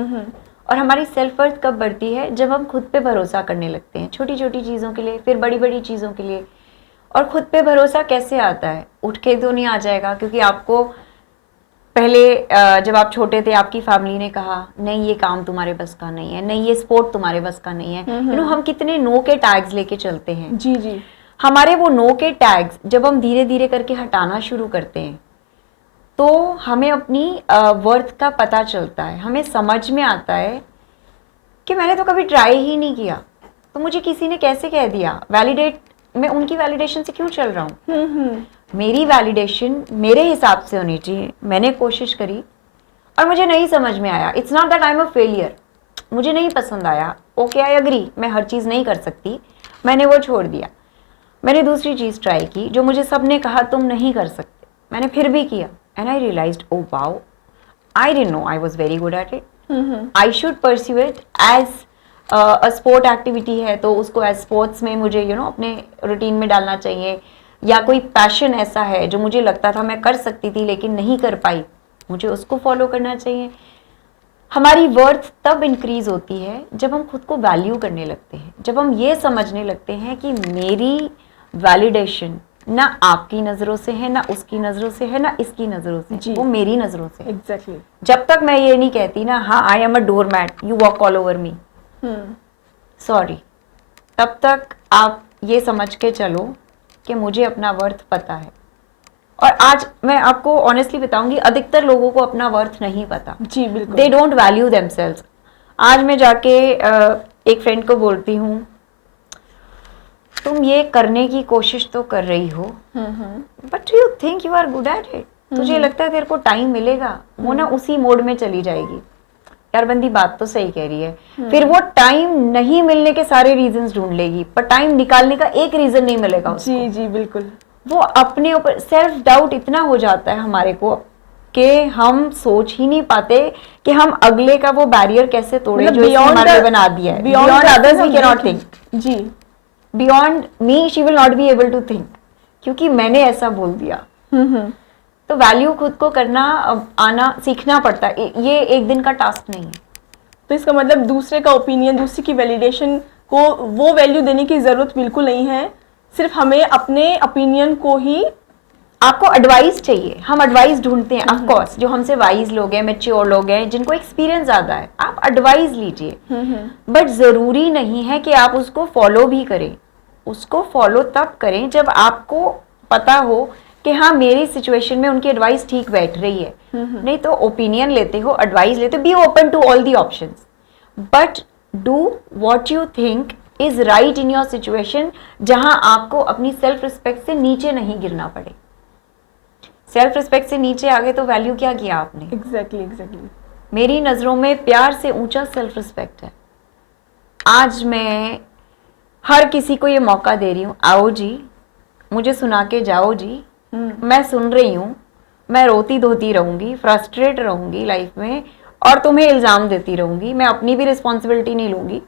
और हमारी सेल्फ वर्थ कब बढ़ती है? जब हम खुद पे भरोसा करने लगते हैं, छोटी छोटी चीज़ों के लिए, फिर बड़ी बड़ी चीज़ों के लिए। और खुद पे भरोसा कैसे आता है? उठ के तो नहीं आ जाएगा, क्योंकि आपको पहले जब आप छोटे थे आपकी फैमिली ने कहा नहीं ये काम तुम्हारे बस का नहीं है, नहीं ये स्पोर्ट तुम्हारे बस का नहीं है। हम कितने नो के टैग्स लेके चलते हैं। जी जी। हमारे वो नो के टैग्स जब हम धीरे धीरे करके हटाना शुरू करते हैं तो हमें अपनी वर्थ का पता चलता है। हमें समझ में आता है कि मैंने तो कभी ट्राई ही नहीं किया, तो मुझे किसी ने कैसे कह दिया वैलिडेट, मैं उनकी वैलिडेशन से क्यों चल रहा हूँ। मेरी वैलिडेशन मेरे हिसाब से होनी चाहिए। मैंने कोशिश करी और मुझे नहीं समझ में आया, it's not that I am a failure, मुझे नहीं पसंद आया, ओके आई एग्री, मैं हर चीज़ नहीं कर सकती, मैंने वो छोड़ दिया। मैंने दूसरी चीज़ ट्राई की जो मुझे सबने कहा तुम नहीं कर सकते, मैंने फिर भी किया and I realized oh wow, I didn't know I was very good at it, I should pursue it as a sport activity है तो उसको एज स्पोर्ट्स में मुझे अपने रूटीन में डालना चाहिए। या कोई पैशन ऐसा है जो मुझे लगता था मैं कर सकती थी लेकिन नहीं कर पाई, मुझे उसको फॉलो करना चाहिए। हमारी वर्थ तब इंक्रीज होती है जब हम खुद को वैल्यू करने लगते हैं, जब हम ये समझने लगते हैं कि मेरी वैलिडेशन ना आपकी नज़रों से है, ना उसकी नज़रों से है, ना इसकी नज़रों से, वो मेरी नज़रों से है। एग्जैक्टली। जब तक मैं ये नहीं कहती ना हाँ I am a door mat, you walk all over me, sorry, तब तक आप ये समझ के चलो कि मुझे अपना वर्थ पता है। और आज मैं आपको ऑनेस्टली बताऊंगी, अधिकतर लोगों को अपना वर्थ नहीं पता। जी बिल्कुल। They don't value themselves. आज मैं जाके एक फ्रेंड को बोलती हूँ तुम ये करने की कोशिश तो कर रही हो but you think you are good at it, तुझे लगता है तेरे को टाइम मिलेगा, वो ना उसी मोड में चली जाएगी। यार बंदी बात तो सही कह रही है। फिर वो टाइम नहीं मिलने के सारे रीजंस ढूंढ लेगी पर टाइम निकालने का एक रीजन नहीं मिलेगा उसको। जी जी बिल्कुल। वो अपने ऊपर सेल्फ डाउट इतना हो जाता है हमारे को कि हम सोच ही नहीं पाते कि हम अगले का वो बैरियर कैसे तोड़े जो इसने हमारे लिए बना दिया है। Beyond others we can not think. जी। Beyond me she will not be able to think, क्योंकि मैंने ऐसा बोल दिया। तो वैल्यू खुद को करना आना सीखना पड़ता है, ये एक दिन का टास्क नहीं है। तो इसका मतलब दूसरे का ओपिनियन, दूसरे की वैलिडेशन को वो वैल्यू देने की ज़रूरत बिल्कुल नहीं है, सिर्फ हमें अपने ओपिनियन को ही। आपको एडवाइस चाहिए, हम एडवाइस ढूंढते हैं ऑफ कोर्स, जो हमसे वाइज लोग हैं, मैच्योर लोग हैं, जिनको एक्सपीरियंस ज़्यादा है, आप एडवाइस लीजिए, बट ज़रूरी नहीं है कि आप उसको फॉलो भी करें। उसको फॉलो तब करें जब आपको पता हो कि हाँ मेरी सिचुएशन में उनकी एडवाइस ठीक बैठ रही है। नहीं तो ओपिनियन लेते हो, एडवाइस लेते हो, be open to all the options, but do what you think is right in your situation, जहां आपको अपनी सेल्फ रिस्पेक्ट से नीचे नहीं गिरना पड़े। सेल्फ रिस्पेक्ट से नीचे आ गए तो वैल्यू क्या किया आपने? एग्जैक्टली। मेरी नजरों में प्यार से ऊंचा सेल्फ रिस्पेक्ट है। आज मैं हर किसी को ये मौका दे रही हूँ, आओ जी मुझे सुना के जाओ जी, मैं सुन रही हूँ, मैं रोती धोती रहूंगी, फ्रस्ट्रेट रहूंगी लाइफ में, और तुम्हें इल्ज़ाम देती रहूंगी। मैं अपनी भी रिस्पॉन्सिबिलिटी नहीं लूंगी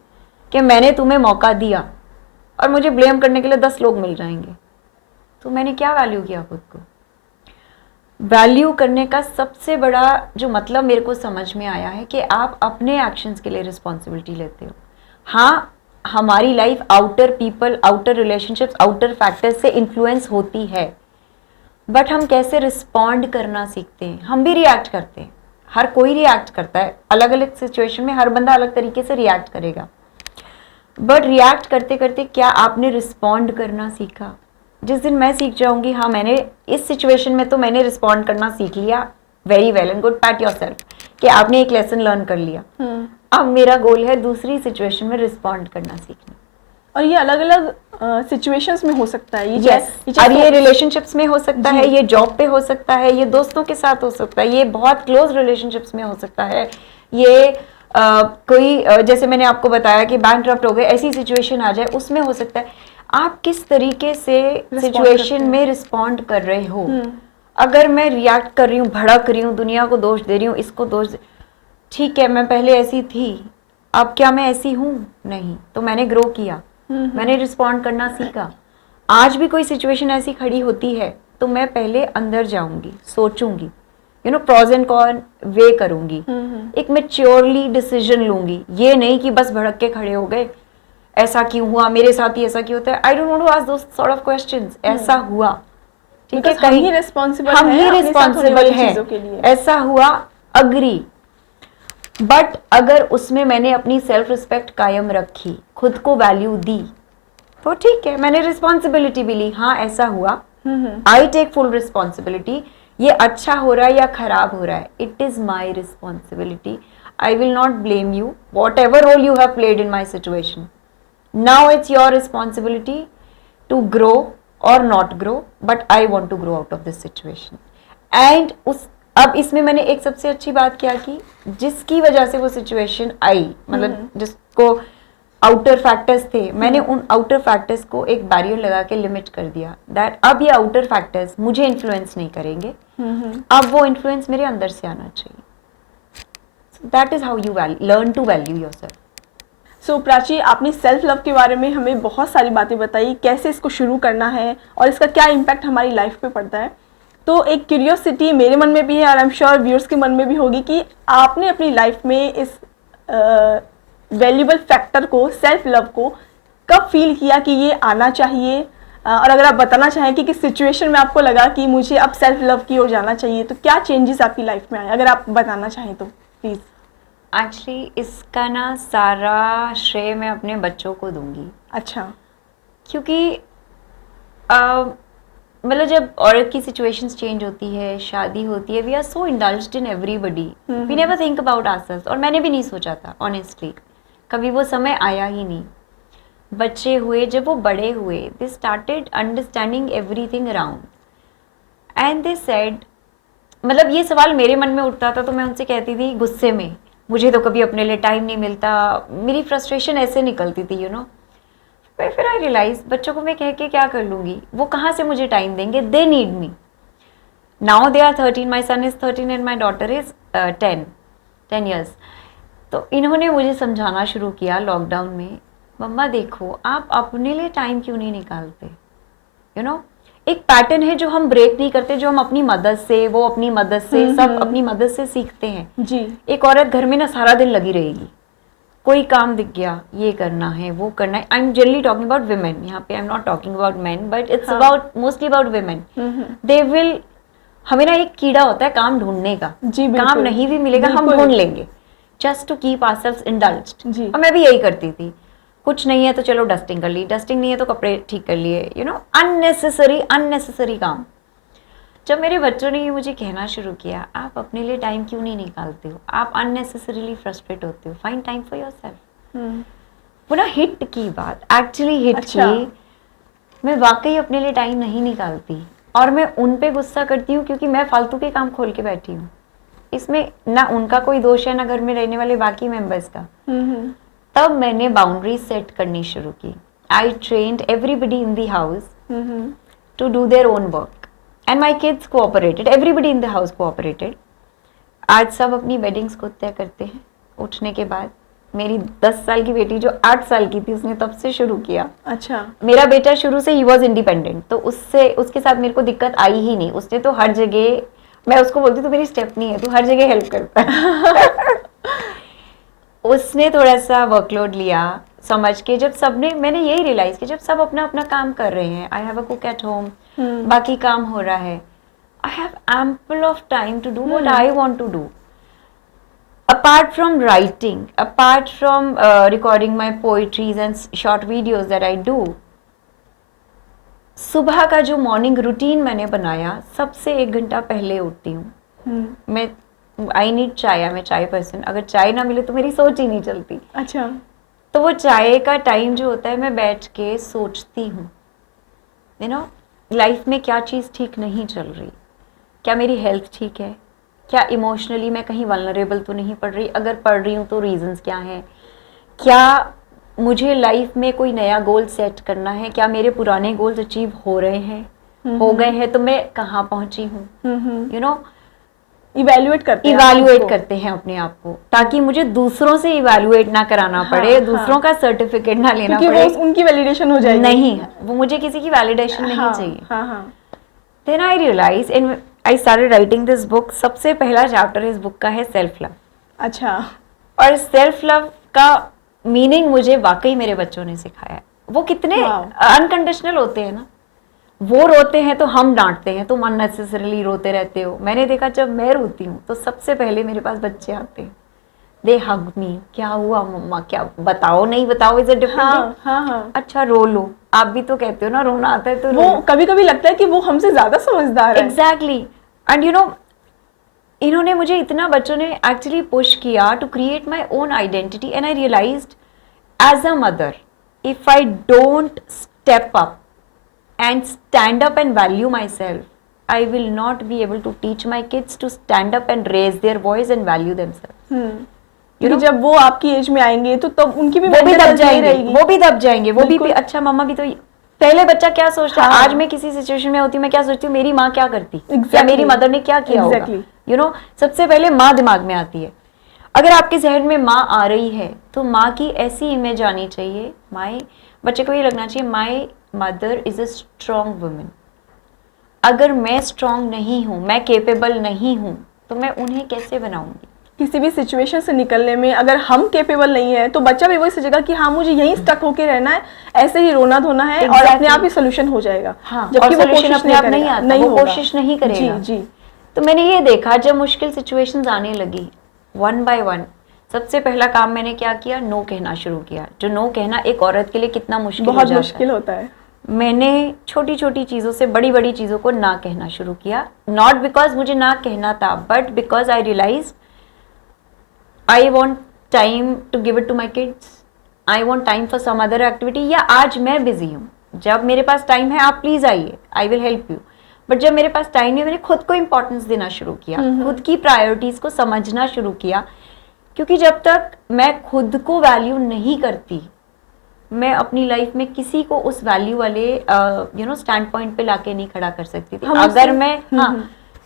कि मैंने तुम्हें मौका दिया और मुझे ब्लेम करने के लिए 10 लोग मिल जाएंगे। तो मैंने क्या वैल्यू किया खुद को? वैल्यू करने का सबसे बड़ा जो मतलब मेरे को समझ में आया है कि आप अपने एक्शंस के लिए रिस्पॉन्सिबिलिटी लेते हो। हाँ, हमारी life outer people, outer relationships, outer factors से इन्फ्लुएंस होती है, बट हम कैसे रिस्पॉन्ड करना सीखते हैं। हम भी रिएक्ट करते हैं, हर कोई रिएक्ट करता है, अलग अलग सिचुएशन में हर बंदा अलग तरीके से रिएक्ट करेगा, बट रिएक्ट करते करते क्या आपने रिस्पॉन्ड करना सीखा? जिस दिन मैं सीख जाऊंगी हाँ मैंने इस सिचुएशन में तो मैंने रिस्पॉन्ड करना सीख लिया, very well and good, PAT yourself कि आपने एक लेसन लर्न कर लिया। अब मेरा गोल है दूसरी सिचुएशन में रिस्पॉन्ड करना सीखना। और ये अलग अलग सिचुएशंस में हो सकता है, और ये रिलेशनशिप्स में हो सकता है, ये जॉब पे हो सकता है, ये दोस्तों के साथ हो सकता है, ये बहुत क्लोज रिलेशनशिप्स में हो सकता है, ये कोई जैसे मैंने आपको बताया कि बैंकरप्ट हो गए, ऐसी सिचुएशन आ जाए उसमें हो सकता है। आप किस तरीके से सिचुएशन में रिस्पॉन्ड कर रहे हो। अगर मैं रिएक्ट कर रही हूँ, भड़क रही हूँ, दुनिया को दोष दे रही हूँ, इसको दोष, ठीक है मैं पहले ऐसी थी, अब क्या मैं ऐसी हूँ? नहीं, तो मैंने ग्रो किया, मैंने रिस्पॉन्ड करना सीखा। आज भी कोई सिचुएशन ऐसी खड़ी होती है तो मैं पहले अंदर जाऊंगी, सोचूंगी, you know pros and con weigh करूंगी, एक मैच्योरली डिसीजन लूंगी। ये नहीं कि बस भड़क के खड़े हो गए, ऐसा क्यों हुआ मेरे साथ ही, ऐसा क्यों होता है। I don't want to ask those sort of questions. ऐसा हुआ, ठीक है, हम ही रिस्पॉन्सिबल हैं, ऐसा हुआ, अग्री, बट अगर उसमें मैंने अपनी सेल्फ रिस्पेक्ट कायम रखी, खुद को वैल्यू दी, तो ठीक है, मैंने रिस्पॉन्सिबिलिटी भी ली, हाँ ऐसा हुआ, आई टेक फुल रिस्पॉन्सिबिलिटी। ये अच्छा हो रहा है या खराब हो रहा है, it is my responsibility, I will not blame you whatever role you have played in my situation. Now it's your responsibility to grow और not grow, but I want to grow out of this situation. And अब इसमें मैंने एक सबसे अच्छी बात क्या की, जिसकी वजह से वो सिचुएशन आई, मतलब जिसको आउटर फैक्टर्स थे, मैंने उन आउटर फैक्टर्स को एक बैरियर लगा के लिमिट कर दिया, दैट अब ये आउटर फैक्टर्स मुझे इन्फ्लुएंस नहीं करेंगे, अब वो इन्फ्लुएंस मेरे अंदर से आना चाहिए। That is how you learn to value yourself. So Prachi, आपने सेल्फ लव के बारे में हमें बहुत सारी बातें बताई, कैसे इसको शुरू करना है और इसका क्या इम्पैक्ट हमारी लाइफ पे पड़ता है। तो एक क्यूरियोसिटी मेरे मन में भी है और आई एम श्योर व्यूअर्स के मन में भी होगी कि आपने अपनी लाइफ में इस वैल्यूबल फैक्टर को, सेल्फ लव को कब फील किया कि ये आना चाहिए, और अगर आप बताना चाहें कि किस सिचुएशन में आपको लगा कि मुझे अब सेल्फ लव की ओर जाना चाहिए, तो क्या चेंजेस आपकी लाइफ में आए, अगर आप बताना चाहें तो प्लीज़। एक्चुअली इसका ना सारा श्रेय मैं अपने बच्चों को दूंगी। अच्छा। क्योंकि मतलब जब औरत की सिचुएशंस चेंज होती है, शादी होती है, we are so indulged in everybody, we never think about ourselves. और मैंने भी नहीं सोचा था ऑनेस्टली, कभी वो समय आया ही नहीं। बच्चे हुए, जब वो बड़े हुए, they started understanding everything around and they said, मतलब ये सवाल मेरे मन में उठता था तो मैं उनसे कहती थी गुस्से में, मुझे तो कभी अपने लिए टाइम नहीं मिलता, मेरी फ्रस्ट्रेशन ऐसे निकलती थी, यू नो। फिर आई रियलाइज बच्चों को मैं कह के क्या कर लूँगी, वो कहाँ से मुझे टाइम देंगे, they need me. Now they are 13, my son is 13 and my daughter is 10 years। तो इन्होंने मुझे समझाना शुरू किया लॉकडाउन में, मम्मा देखो आप अपने लिए टाइम क्यों नहीं निकालते, यू नो। एक पैटर्न है जो हम ब्रेक नहीं करते, जो हम अपनी मदद से, वो अपनी मदद से, सब अपनी मदद से सीखते हैं। जी। एक औरत घर में ना सारा दिन लगी रहेगी, कोई काम दिख गया, ये करना है, वो करना है। I am generally talking about women, यहाँ पे आई am not talking about main, but it's about mostly about women. They will, हमें ना एक कीड़ा होता है काम ढूंढने का, जी, काम नहीं भी मिलेगा हम बिल्कुल। ढूंढ लेंगे, just to keep ourselves indulged. जी। और मैं भी यही करती थी, कुछ नहीं है तो चलो डस्टिंग कर ली, डस्टिंग नहीं है तो कपड़े ठीक कर लिए, यू नो, अननेसेसरी काम। जब मेरे बच्चों ने ये मुझे कहना शुरू किया, आप अपने लिए टाइम क्यों नहीं निकालते हो, आप अननेसेसरीली फ्रस्ट्रेट होते हो, फाइंड टाइम फॉर योरसेल्फ, वो ना हिट की बात, एक्चुअली हिट अच्छा। की। मैं वाकई अपने लिए टाइम नहीं निकालती और मैं उन पे गुस्सा करती हूँ क्योंकि मैं फालतू के काम खोल के बैठी हूँ। इसमें ना उनका कोई दोष है ना घर में रहने वाले बाकी मेंबर्स का। तब मैंने बाउंड्री सेट करनी शुरू की। I trained everybody in the house to do their own work and my kids cooperated, everybody in the house cooperated. आज सब अपनी वेडिंग्स खुद तय करते हैं उठने के बाद। मेरी 10 साल की बेटी जो 8 साल की थी उसने तब से शुरू किया। अच्छा। मेरा बेटा शुरू से ही वॉज इंडिपेंडेंट, तो उससे उसके साथ मेरे को दिक्कत आई ही नहीं। उसने तो हर जगह, मैं उसको बोलती तो मेरी स्टेप नहीं है, तू हर जगह हेल्प करता है। उसने थोड़ा सा वर्कलोड लिया समझ के, जब सबने, मैंने यही रियलाइज किया, जब सब अपना अपना काम कर रहे हैं, I have a cook at home, बाकी काम हो रहा है, I have ample of time to do what I want to do. Apart from writing, apart from recording my poetries and short videos that I do, सुबह का जो morning routine मैंने बनाया, सबसे 1 घंटा पहले उठती हूँ मैं। आई नीड चाय, मैं चाय पर्सन, अगर चाय ना मिले तो मेरी सोच ही नहीं चलती। अच्छा। तो वो चाय का टाइम जो होता है, मैं बैठ के सोचती हूँ, यू नो, लाइफ में क्या चीज़ ठीक नहीं चल रही, क्या मेरी हेल्थ ठीक है, क्या इमोशनली मैं कहीं वल्नरेबल तो नहीं पड़ रही, अगर पड़ रही हूँ तो रीजंस क्या हैं, क्या मुझे लाइफ में कोई नया गोल सेट करना है, क्या मेरे पुराने गोल्स अचीव हो रहे हैं, हो गए हैं तो मैं कहाँ पहुंची हूँ, यू नो, इवैल्यूएट करते हैं अपने आप को, ताकि मुझे दूसरों से इवैल्यूएट ना कराना पड़े, दूसरों का सर्टिफिकेट ना लेना पड़े, वो उनकी वैलिडेशन हो जाएगी। नहीं, वो मुझे किसी की वैलिडेशन नहीं चाहिए। Then I realize and I started writing this book. सबसे पहला चैप्टर इस बुक का है सेल्फ लव। अच्छा। और सेल्फ लव का मीनिंग मुझे वाकई मेरे बच्चों ने सिखाया है। वो कितने अनकंडीशनल होते हैं ना, वो रोते हैं तो हम डांटते हैं, तुम अननेसेसरली रोते रहते हो। मैंने देखा जब मैं रोती हूँ तो सबसे पहले मेरे पास बच्चे आते हैं, दे हग मी, क्या हुआ मम्मा, क्या बताओ, नहीं बताओ इज अ डिफरेंट। अच्छा रो लो, आप भी तो कहते हो ना रोना आता है तो वो कभी कभी लगता है कि वो हमसे ज्यादा समझदार है। एग्जैक्टली। एंड यू नो, इन्होंने मुझे इतना, बच्चों ने एक्चुअली पुश किया to create my own identity. And I realized as a mother, if I don't step up and stand up and value myself, I will not be able to teach my kids to stand up and raise their voice and value themselves. क्योंकि जब वो आपकी as में आएंगे तो तब उनकी भी वो भी दब जाएंगे, वो भी दब जाएंगे, वो भी अच्छा मम्मा भी तो, पहले बच्चा क्या सोचता है, आज मैं किसी सिचुएशन में होती हूँ, मैं क्या सोचती हूँ, मेरी माँ क्या करती, या मेरी मदर ने क्या किया होगा, यू नो, सबसे पहले माँ दिमाग में आती है। अगर आपके जहन में माँ आ रही है तो माँ की ऐसी इमेज आनी चाहिए, बच्चे को ये लगना चाहिए my mother is a strong woman. अगर मैं स्ट्रॉन्ग नहीं हूँ, मैं केपेबल नहीं हूँ, तो मैं उन्हें कैसे बनाऊंगी? किसी भी सिचुएशन से निकलने में अगर हम केपेबल नहीं है तो बच्चा भी वही सोचेगा कि हाँ मुझे यहीं स्टक होके रहना है, ऐसे ही रोना धोना है, और अपने आप ही सोल्यूशन हो जाएगा। जबकि वो कोशिश अपने आप नहीं आता, वो कोशिश नहीं करेगा। जी। तो मैंने ये देखा, जब मुश्किल सिचुएशंस आने लगी, 1 by 1 सबसे पहला काम मैंने क्या किया, नो कहना शुरू किया। जो नो कहना एक औरत के लिए कितना मुश्किल बहुत मुश्किल होता है। मैंने छोटी छोटी चीज़ों से बड़ी बड़ी चीज़ों को ना कहना शुरू किया, नॉट बिकॉज मुझे ना कहना था, but because I realize I want time to give it to my kids, I want time for some other activity, या आज मैं बिजी हूँ, जब मेरे पास टाइम है आप प्लीज़ आइए, I will help you. But जब मेरे पास टाइम नहीं, मैंने खुद को इम्पोर्टेंस देना शुरू किया, खुद की प्रायोरिटीज़ को समझना शुरू किया, क्योंकि जब तक मैं खुद को वैल्यू नहीं करती, मैं अपनी लाइफ में किसी को उस वैल्यू वाले यू नो स्टैंड पॉइंट पे लाके नहीं खड़ा कर सकती थी। अगर मैं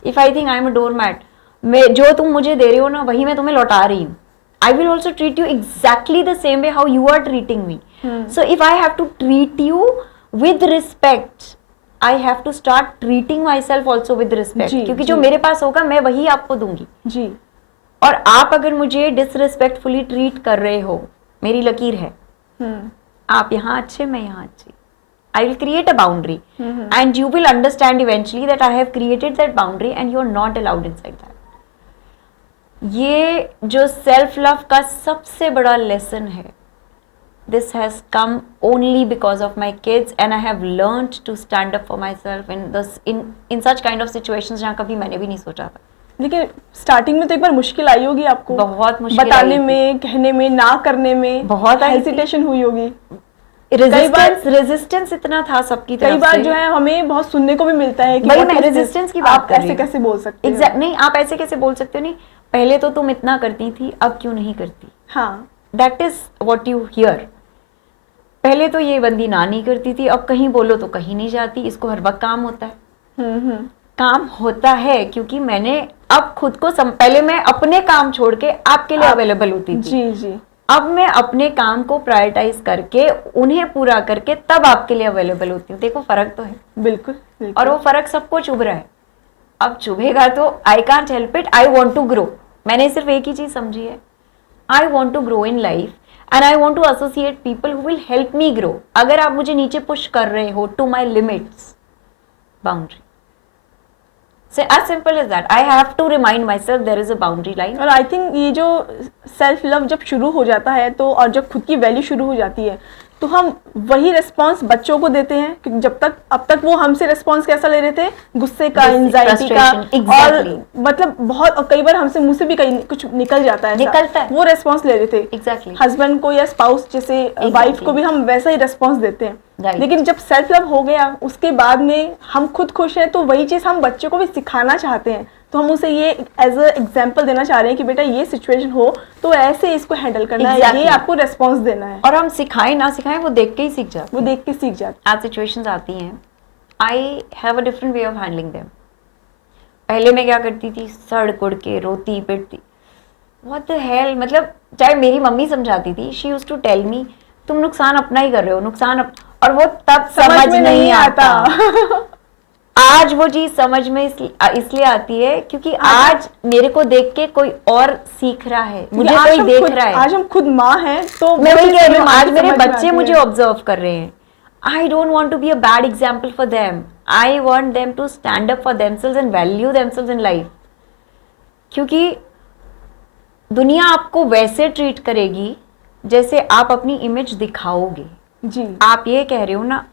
if I think I am a door mat, मैं जो तुम मुझे दे रहे हो ना वही मैं तुम्हें लौटा रही हूँ, I will also treat you exactly the same way how you are treating me. So if I have to treat you with respect, I have to start treating myself also with respect, जी, क्योंकि जी। जो मेरे पास होगा मैं वही आपको दूंगी। जी। और आप अगर मुझे डिसरिस्पेक्टफुली ट्रीट कर रहे हो, मेरी लकीर है, आप यहाँ अच्छे, मैं यहाँ अच्छी, I will create a boundary and you will understand eventually that I have created that boundary and you are not allowed inside that. ये जो सेल्फ लव का सबसे बड़ा लेसन है, this has come only because of my kids and I have learned to stand up for myself in such kind of situations जहाँ कभी मैंने भी नहीं सोचा था। लेकिन स्टार्टिंग में तो एक बार मुश्किल आई होगी आपको, बहुत मुश्किल बताने आई थी। में, कहने में, ना करने में बहुत आई थी। हेजिटेशन हुई होगी। रेजिस्टेंस इतना था सबकी तरफ कई बार से। जो है हमें बहुत सुनने को भी मिलता है कि वही what मैं is this? रेजिस्टेंस की बात आप कर रही ऐसे हूँ। कैसे बोल सकते हो? Exact, नहीं, आप ऐसे कैसे बोल सकते हो, नहीं पहले तो तुम इतना करती थी, अब क्यों नहीं करती। हाँ, that is what you here. पहले तो ये बंदी ना नहीं करती थी, अब कहीं बोलो तो कहीं नहीं जाती, इसको हर वक्त काम होता है। काम होता है क्योंकि मैंने अब खुद को पहले मैं अपने काम छोड़ के आपके लिए अवेलेबल होती थी। जी जी। अब मैं अपने काम को प्रायोरिटाइज करके उन्हें पूरा करके तब आपके लिए अवेलेबल होती हूँ। देखो फर्क तो है। बिल्कुल, बिल्कुल। और वो फर्क सबको चुभ रहा है। अब चुभेगा तो I can't help it, I want to grow. मैंने सिर्फ एक ही चीज समझी है, आई want to grow in life and I want to associate people who will help me grow. अगर आप मुझे नीचे पुश कर रहे हो to my limits, boundary, as simple as that. I have to remind myself there is a boundary line. और I think ये जो सेल्फ लव जब शुरू हो जाता है तो, और जब खुद की वैल्यू शुरू हो जाती है, तो हम वही रिस्पांस बच्चों को देते हैं। क्योंकि जब तक अब तक वो हमसे रिस्पांस कैसा ले रहे थे, गुस्से का, एंजाइटी का, exactly. और मतलब बहुत, और कई बार हमसे मुंह से भी कहीं कुछ निकल जाता है, निकलता है, वो रिस्पांस ले रहे थे। Exactly. हस्बैंड को या स्पाउस जैसे वाइफ को भी हम वैसा ही रिस्पांस देते हैं। Right. लेकिन जब सेल्फ लव हो गया, उसके बाद में हम खुद खुश हैं, तो वही चीज हम बच्चों को भी सिखाना चाहते हैं। तो हम उसे ये एज अ एग्जाम्पल देना चाह रहे हैं कि बेटा ये सिचुएशन हो तो ऐसे इसको हैंडल करना है, ये आपको रेस्पॉन्स देना है। और हम सिखाएं ना सिखाएं, वो देख के ही सीख जाते वो देख के सीख जाते हैं। आज सिचुएशंस आती हैं, I have a different way of handling them. पहले मैं क्या करती थी, सड़ कुड़ के रोती पिटती, व्हाट द हेल। मतलब चाहे मेरी मम्मी समझाती थी, she used to tell me तुम नुकसान अपना ही कर रहे हो, नुकसान और वो तब समझ में नहीं आता। आज वो चीज समझ में इसलिए आती है क्योंकि आज मेरे को देख के कोई और सीख रहा है, मुझे कोई देख रहा है। आज हम खुद माँ हैं, तो मैं वही कह रही हूँ, आज मेरे बच्चे मुझे ऑब्जर्व कर रहे हैं। I don't want to be a bad example for them, I want them to stand up for themselves and value themselves in life. क्योंकि दुनिया आपको वैसे ट्रीट करेगी जैसे आप अपनी इमेज दिखाओगे। जी। आप ये कह रहे हो ना,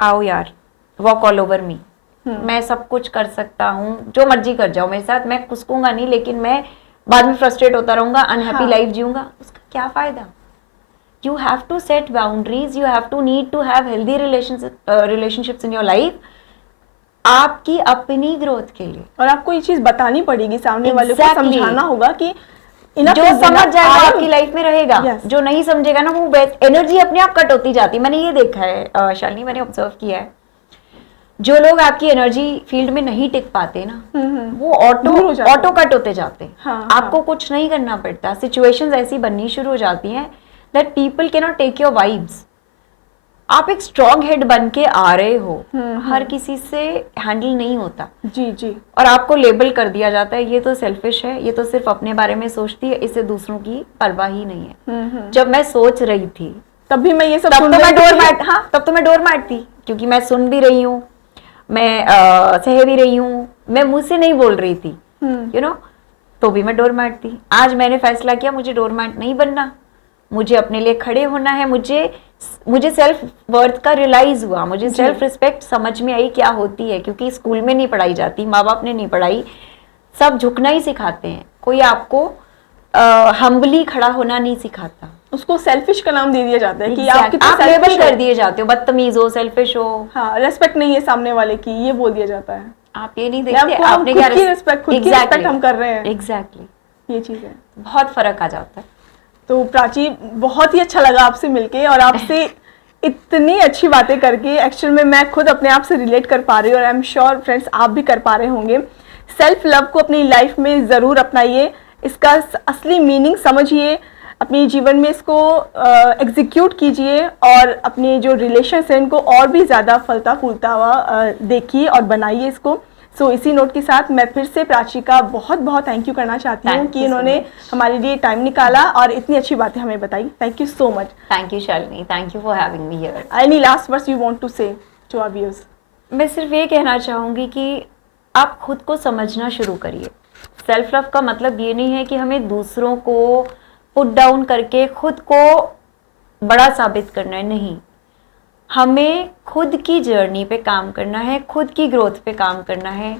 आओ यार वॉक ऑल ओवर मी, मैं सब कुछ कर सकता हूँ, जो मर्जी कर जाओ मेरे साथ, मैं कुसकूंगा नहीं, लेकिन मैं बाद में फ्रस्ट्रेट होता रहूंगा, अनहैप्पी लाइफ जीऊंगा, उसका क्या फायदा। You have to set boundaries, you have to need to have healthy relationships in your life, आपकी अपनी ग्रोथ के लिए। और आपको ये चीज बतानी पड़ेगी, सामने वाले को समझाना होगा कि जो समझ जाएगा आपकी लाइफ में रहेगा। yes. जो नहीं समझेगा ना, वो एनर्जी अपने आप कट होती जाती है। मैंने ये देखा है शालिनी, मैंने ऑब्जर्व किया है, जो लोग आपकी एनर्जी फील्ड में नहीं टिक पाते ना, वो ऑटो कट होते जाते हैं। हाँ, आपको कुछ नहीं करना पड़ता, सिचुएशंस ऐसी बननी शुरू हो जाती हैं that people can not take your vibes. आप एक स्ट्रॉन्ग हेड बन के आ रहे हो, हर किसी से हैंडल नहीं होता। जी जी। और आपको लेबल कर दिया जाता है, ये तो सेल्फिश है, ये तो सिर्फ अपने बारे में सोचती है, इसे दूसरों की परवाह ही नहीं है। जब मैं सोच रही थी तब भी मैं ये सब तब तो मैं डोरमैट, हाँ तब तो मैं डोरमैट थी, क्योंकि मैं सुन भी रही हूँ, मैं सह भी रही हूँ, मैं मुंह से नहीं बोल रही थी, यू नो, तो भी मैं डोरमैट थी। आज मैंने फैसला किया मुझे डोरमैट नहीं बनना, मुझे अपने लिए खड़े होना है। मुझे सेल्फ वर्थ का रियलाइज हुआ, मुझे सेल्फ रिस्पेक्ट समझ में आई क्या होती है, क्योंकि स्कूल में नहीं पढ़ाई जाती, माँ बाप ने नहीं पढ़ाई, सब झुकना ही सिखाते हैं, कोई आपको हम्बली खड़ा होना नहीं सिखाता। उसको सेल्फिश का नाम दे दिया जाता है कि आप लेबल कर दिए जाते हो, बदतमीज हो, सेल्फिश हो, हाँ, रेस्पेक्ट नहीं है सामने वाले की, ये बोल दिया जाता है। आप ये नहीं देखते आपने क्या रिस्पेक्ट, खुद की रिस्पेक्ट हम कर रहे हैं। एग्जैक्टली, ये चीज है, बहुत फर्क आ जाता है। तो प्राची, बहुत ही अच्छा लगा आपसे मिलके और आपसे इतनी अच्छी बातें करके। एक्चुअल में मैं खुद अपने आप से रिलेट कर पा रही हूँ और आई एम श्योर फ्रेंड्स आप भी कर पा रहे होंगे। सेल्फ लव को अपनी लाइफ में ज़रूर अपनाइए, इसका असली मीनिंग समझिए, अपने जीवन में इसको एग्जीक्यूट कीजिए और अपने जो रिलेशंस हैं उनको और भी ज़्यादा फलता फूलता हुआ देखिए और बनाइए इसको। सो इसी नोट के साथ मैं फिर से प्राची का बहुत बहुत थैंक यू करना चाहती हूँ कि इन्होंने हमारे लिए टाइम निकाला और इतनी अच्छी बातें हमें बताई। Thank you so much. Thank you Shalini, thank you for having me here. Any last words you want to say to our viewers? मैं सिर्फ ये कहना चाहूँगी कि आप खुद को समझना शुरू करिए। सेल्फ लव का मतलब ये नहीं है कि हमें दूसरों को पुट डाउन करके खुद को बड़ा साबित करना है, नहीं। हमें खुद की जर्नी पे काम करना है, खुद की ग्रोथ पे काम करना है।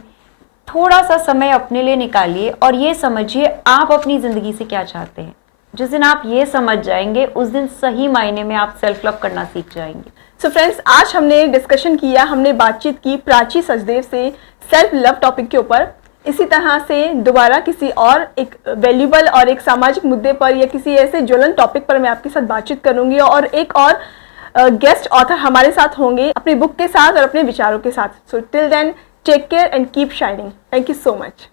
थोड़ा सा समय अपने लिए निकालिए और ये समझिए आप अपनी ज़िंदगी से क्या चाहते हैं। जिस दिन आप ये समझ जाएंगे उस दिन सही मायने में आप सेल्फ लव करना सीख जाएंगे। सो फ्रेंड्स, आज हमने डिस्कशन किया, हमने बातचीत की प्राची सचदेव से सेल्फ लव टॉपिक के ऊपर। इसी तरह से दोबारा किसी और एक वैल्यूबल और एक सामाजिक मुद्दे पर या किसी ऐसे ज्वलंत टॉपिक पर मैं आपके साथ बातचीत करूंगी और एक और गेस्ट ऑथर हमारे साथ होंगे अपनी बुक के साथ और अपने विचारों के साथ। So till then, take care and keep shining. Thank you so much.